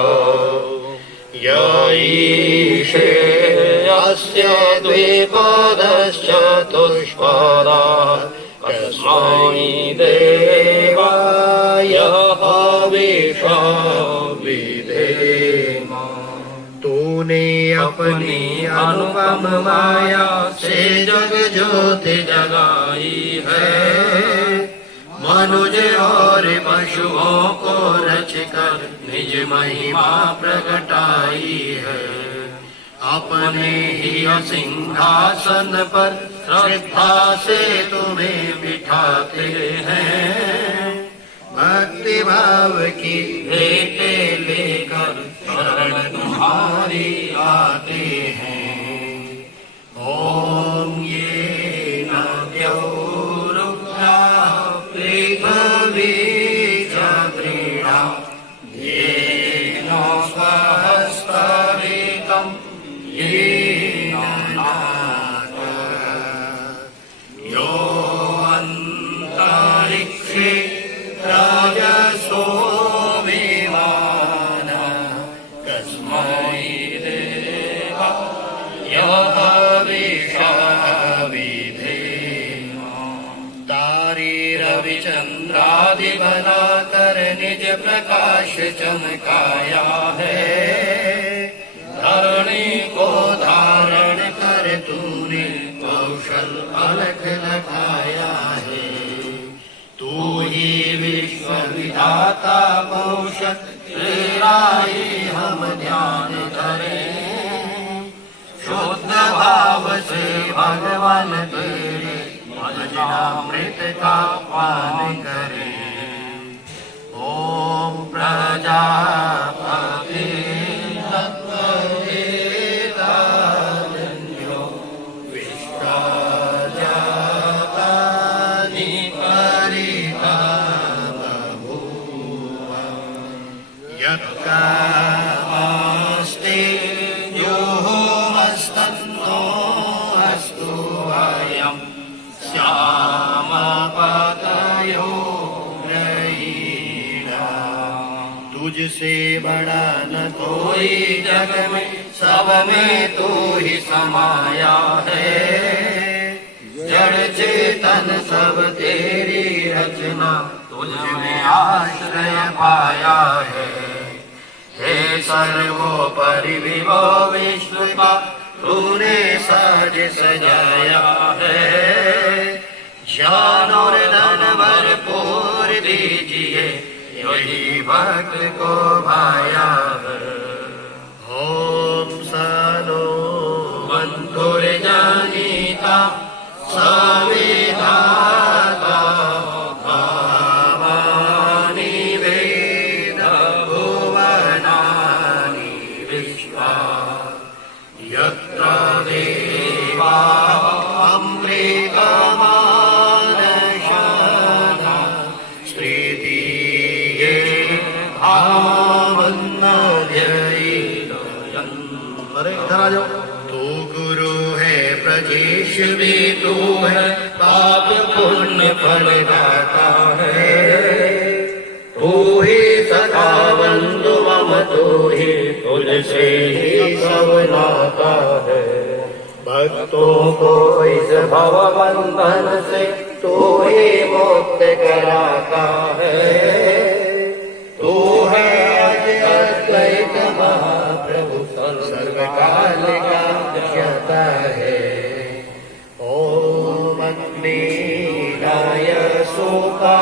य ईशे अस्य द्विपदश्चतुष्पदा कस्मै देवाय हविषा विधेमा। तूने अपनी अनुपम माया से जग ज्योति जगाई है। मनुज और पशुओं को रचकर निज महिमा प्रगटाई है। अपने ही सिंहासन पर श्रद्धा से तुम्हें बिठाते हैं। भक्ति भाव की भेंटे लेकर शरण तुम्हारी आते हैं। ओम ये नद्यो रुद्रा पृथ्वी च दृढा येन स्वहस्तरितं येन नाथ। यो अन्तरिक्षे राजसो विमान कस्मै देवाय हविषा विधेमा। तारी रविचंद्रादि बनाकर निज प्रकाश चमकाया है। धरणी को धारण कर तूने कौशल अलख लगाया है। तू ही विश्व विधाता पोषक, तेरा ही हम ध्यान करें। शुद्ध भाव से भगवान तेरे भजनामृत का पान करें। ओम प्रजापति तत्त्ववेदान्यो विश्वजातानि परिभावभूव। यत्कामास्ते यो हस्तन्नो अस्तु वयं श्यामपतयो रयिणा। तुझसे बड़ा न कोई जग में, सब में तू ही समाया है। जड़ चेतन सब तेरी रचना, तुझ में आश्रय पाया है। हे सर्वोपरि विभो विश्व का तूने साज सजाया है। ज्ञान और धन भरपूर दीजिए, यही भक्त को भाया है। ओम सानो बंधुर जानीता स्वामी भी तू है, पाप पुण्य फल दाता है। तू ही सखा बंधु मम, तू ही तुझसे ही सब नाता है। भक्तों को इस भव बंधन से तू ही मुक्त कराता है। तू है अद्वैत महाप्रभु, सर्वकाल का ज्ञाता है। ओम अग्निराय सुखधाराय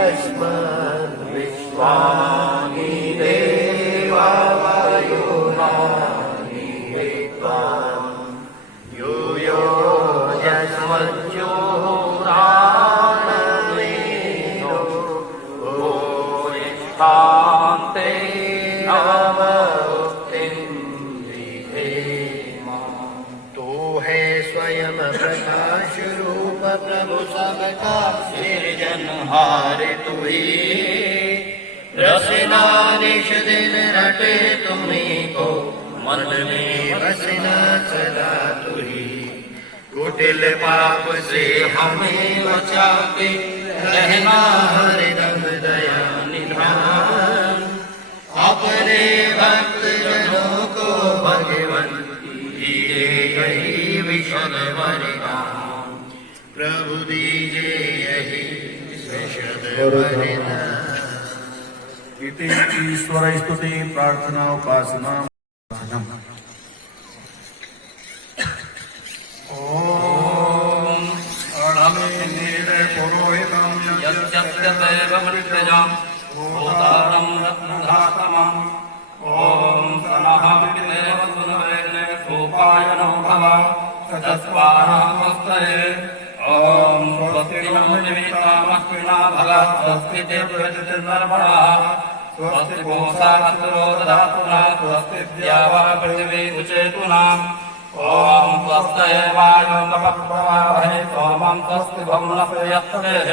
अस्मन् विश्वानि देवा वायुनानि विद्वान् यूयो यस्मज्जो शांते तू है स्वयं प्रकाश रूप प्रभु सबका सृजनहार तू ही। रसना निश दिन रटे तुम्हीं को, मन में बसना सदा तू ही। कुटिल पाप से हमें बचा के रहना हरदम दया निधान। अपने भक्त जनों को भगवन दिए यही विशद वरदान। प्रभु दीजिए यही विशद वरदान। इति ईश्वर स्तुति प्रार्थना उपासना। ओम यस्यदेवमृत्यजाम् भूतारं रत्नधातमम्। ओम सनः विदेव सुनवेने सोपायनो भव सचस्वारहमस्तये। ओम स्वस्ति नमो निमित्तामस्मिना भव स्वस्ति देवयतिर्नर्मणः स्वस्ति गोसाकरो दधातु नः स्वस्ति द्यावा पृथिवी उचेतुना। ओम स्वस्ति वायुं तपःप्रवाहै सोमं स्वस्ति भवनस्य यत्तेः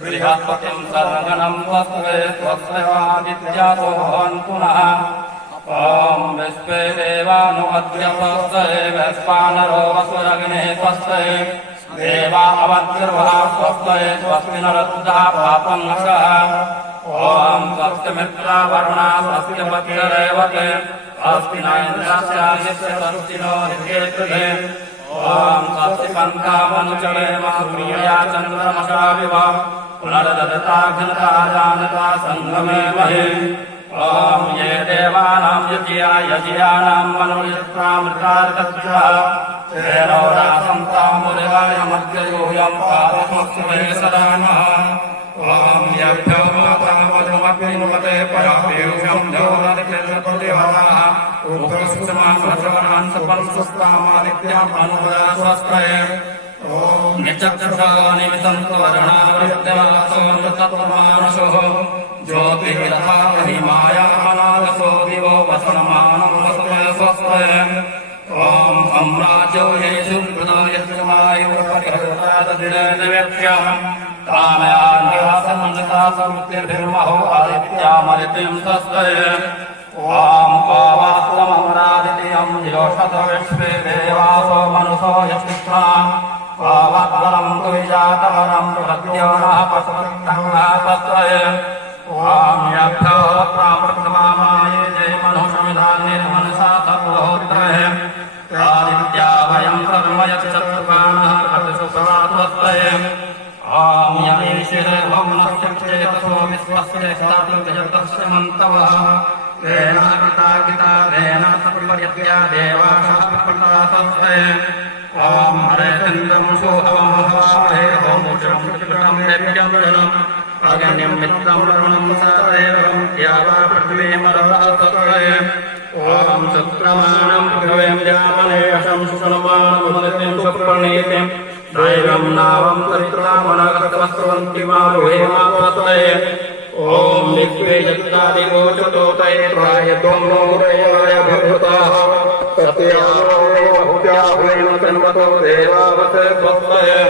बृहस्पतिं सर्वगणं स्वस्ति स्वस्तिवादित्यासो भवन्तु नः। ओम विश्वे देवानो अद्य स्वस्ति वैश्वानरो वसुरग्निः स्वस्ति देवा अवद्गर्भः स्वस्ति स्वस्ति नरद्धा पापं नशः। ओम स्वस्ति मित्रा वरुणा स्वस्ति वत्सरेवते स्वस्ति न इन्द्रस्यादित्य स्वस्ति नो निकेतुः। ओम स्वस्ति पन्थामनुचरे सूर्या चन्द्रमसा विव पुनर्दत्ता घनता जानता संगमे महे। ओम ये देवानां यज्ञानां मनुष्यामृतार्कस्य तेनो रासन्तां मुनिवाय मध्ययोऽयं पादस्मस्मै सदा नः। ओम यभ्यो मातामधुमग्निमते परापीयूषं द्योनदिक्यप्रतिभाः उपस्मान् सपन्सुस्तामादित्याम् अनुवरा स्वस्तये। ओम निचक्षुषा निमिषन्तु वर्णावृत्यासोऽमृतत्वमानसोः ज्योतिर्यथा महिमायामनादसो दिवो वसनमानं वसते स्वस्तये। ओम सम्राज्यो येषु मृदो यज्ञमायुर्परिहृताददिनेनवेक्ष्यम् कामयान्यासमृतासमुक्तिर्भिर्महो आदित्यामरितिं स्वस्तये। ओम पावास्त्वमरादित्यं योषत विश्वे देवासो मनुषो यष्टिष्ठाम् पावद्वरं तु विजातवरं प्रत्यो नः पशुपतिं स्वस्तये। ओम यभ्यो प्रामृतमामाये जय मनुषमिधान्यर्मनसा सर्वहोत्रहे आदित्या वयं कर्म यच्चतुर्बाणः कपिसुपरा स्वस्तये। ओम यमीशिर्भुवनस्य चेतसो विश्वस्य स्थातुर्यजतस्य मन्तवः तेन पिता तेन सत्पर्यत्या देवाः प्रपन्ना स्वस्तये। ओम हरेन्द्रं सोहमहाहे होमुषं शुक्रं देव्यं अगण्यं मित्रं वरुणं सदेवं द्यावा पृथिवी मरुतः स्वस्तये। ओम शुक्रमाणं पृथिवीं जामनेशं सुषणमानमनित्यं सुप्रणीतिं दैवं नावं सरितामनगतवस्त्रवन्ति मारुहेमा स्वस्तये। ओम विश्वे जगदादिगोचतोतये प्रायत्वं नोरयाय भवताः सत्याहुत्याहुलेन तन्वतो देवावसे स्वस्तये।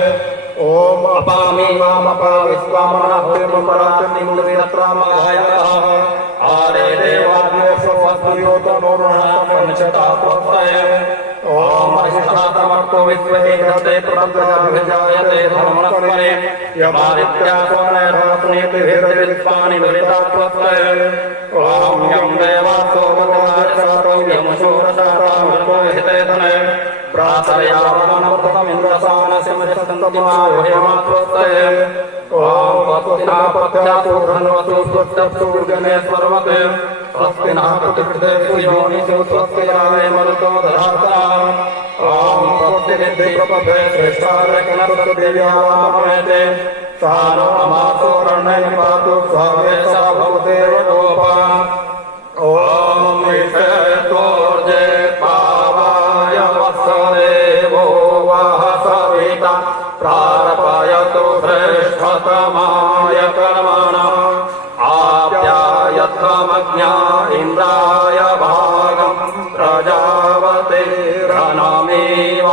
ओम अपामि वामपा विश्वामनहुतिर्मपराचनिन्द्रियत्रामगायाः आरे देवाद्यो स्वस्तुयोतो नोरुणाः स्वस्तये। ओम अरिष्टः समर्थो विश्वे रते प्रपञ्चाभिजायते धर्मणस्परे यमादित्यासोनेधात्मेतिभिर्विश्वानि दुरितात्वत्रे ओम यं देवासो वदनारसातो यमशोरसातामृतो हिते धने प्रातर्यावनमृतमिन्द्रसानसिमृतसन्तिमावहेमात्वत्रे ओम वसुना पत्यातु धन्वसु स्वच्छप्सूर्गने स्वर्वते स्वस्तिनः प्रतिष्ठितेषु योनिषु स्वस्तिराय मरुतो दधाता ओम स्वस्तिनिधि प्रपथे श्रेष्ठारकनरुतदेव्यावामहेते सानो अमासो रणैः पातु स्वावेशा भवदेव गोपा ओम ईशतोर्जे पावाय वत्सदेवो वः सविता प्रारपयतु श्रेष्ठतमाय कर्मणः आप्यायत्वमज्ञा इन्द्राय भागं प्रजावतिरनमेव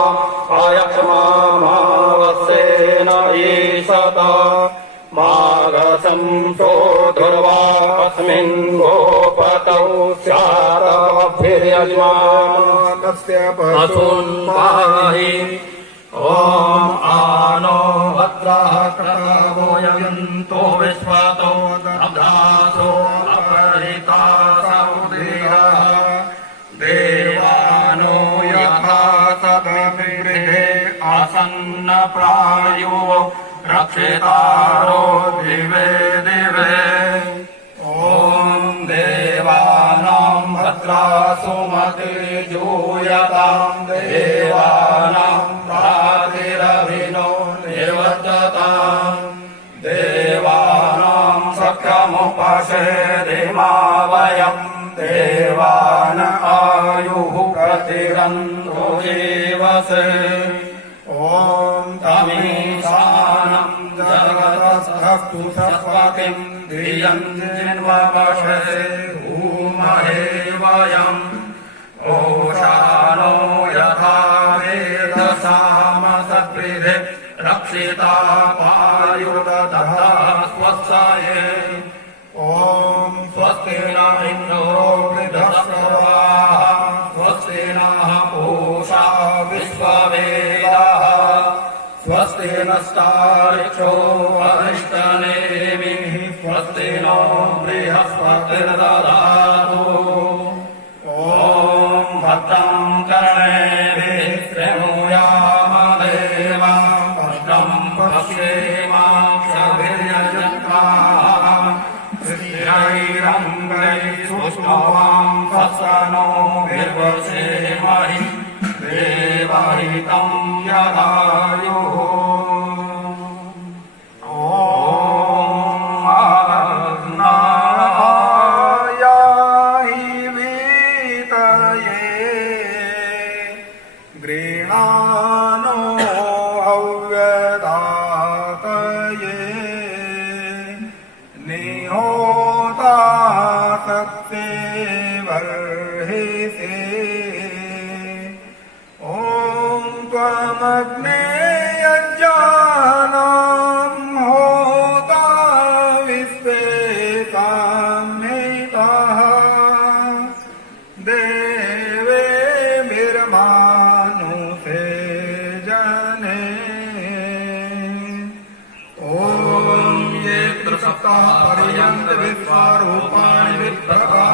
अयक्ष्मामावस्येन ईशता माघसं सोऽधुर्वा अस्मिन् गोपतौ स्यादभिर्यजमानस्य पशून् पाहि ओम आनो भद्रः क्रमो यन्तो विश्वतो अभ्रासो अपरिता सौदीरः देवानो यथा सदमिगृहे आसन्न प्रायो रक्षितारो दिवे दिवे ओम देवानां भद्रासु मतिर्जूयतां देवानां प्रातिरभिनो निर्वर्तताम् देवानां सख्यमुपसेदिमा वयं देवान आयुः प्रतिरन्धो जीवसे ओम तमीशानं जगतस्थस्तु सत्पतिं धियं जिन्ववशे भूमहे वयम् ओशानो यथा वेदसामसद्भिः रक्षिता पायुर्दधः स्वस्सये ओम स्वस्ति न इन्द्रो वृद्धस्रवाः स्वस्ति नः पूषा विश्ववेदाः स्वस्ति नस्तारिक्षो अरिष्टनेमिः स्वस्ति नो बृहस्पतिर्दधातु ओम भद्रं कर्णेभिः शृणुयाम देवा भद्रं पश्येमाक्षभिर्यजत्राः श्रीरङ्गैः फसनो विर्वसेमहि देवहितं यदायुः गृणानो हव्यदातये निहोता सत्ते वर्हिषे ॐ त्वमग्ने यज्ञानां होता विश्वे साम्येतः देवे बिर्मानुषे जने ॐ ये त्रिसप्ताह पर्यन्त विश्वरूपाणि विद्भवः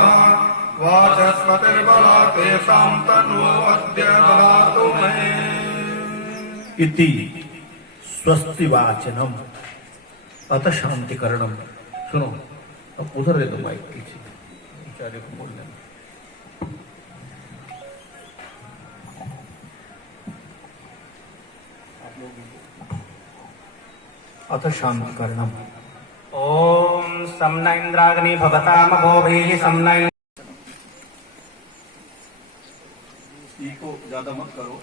वाचस्पतिर्बला तेषां तन्वो अद्य ददातु मे इति स्वस्ति वाचनम अत शांतिकरणम। सुनो, अब उधर दे दो माइक पीछे, आचार्य को बोलने में। अथ शांतिकरणम। ओम समन इंद्राग्नि भवतामघोभिः समन को ज्यादा मत करो।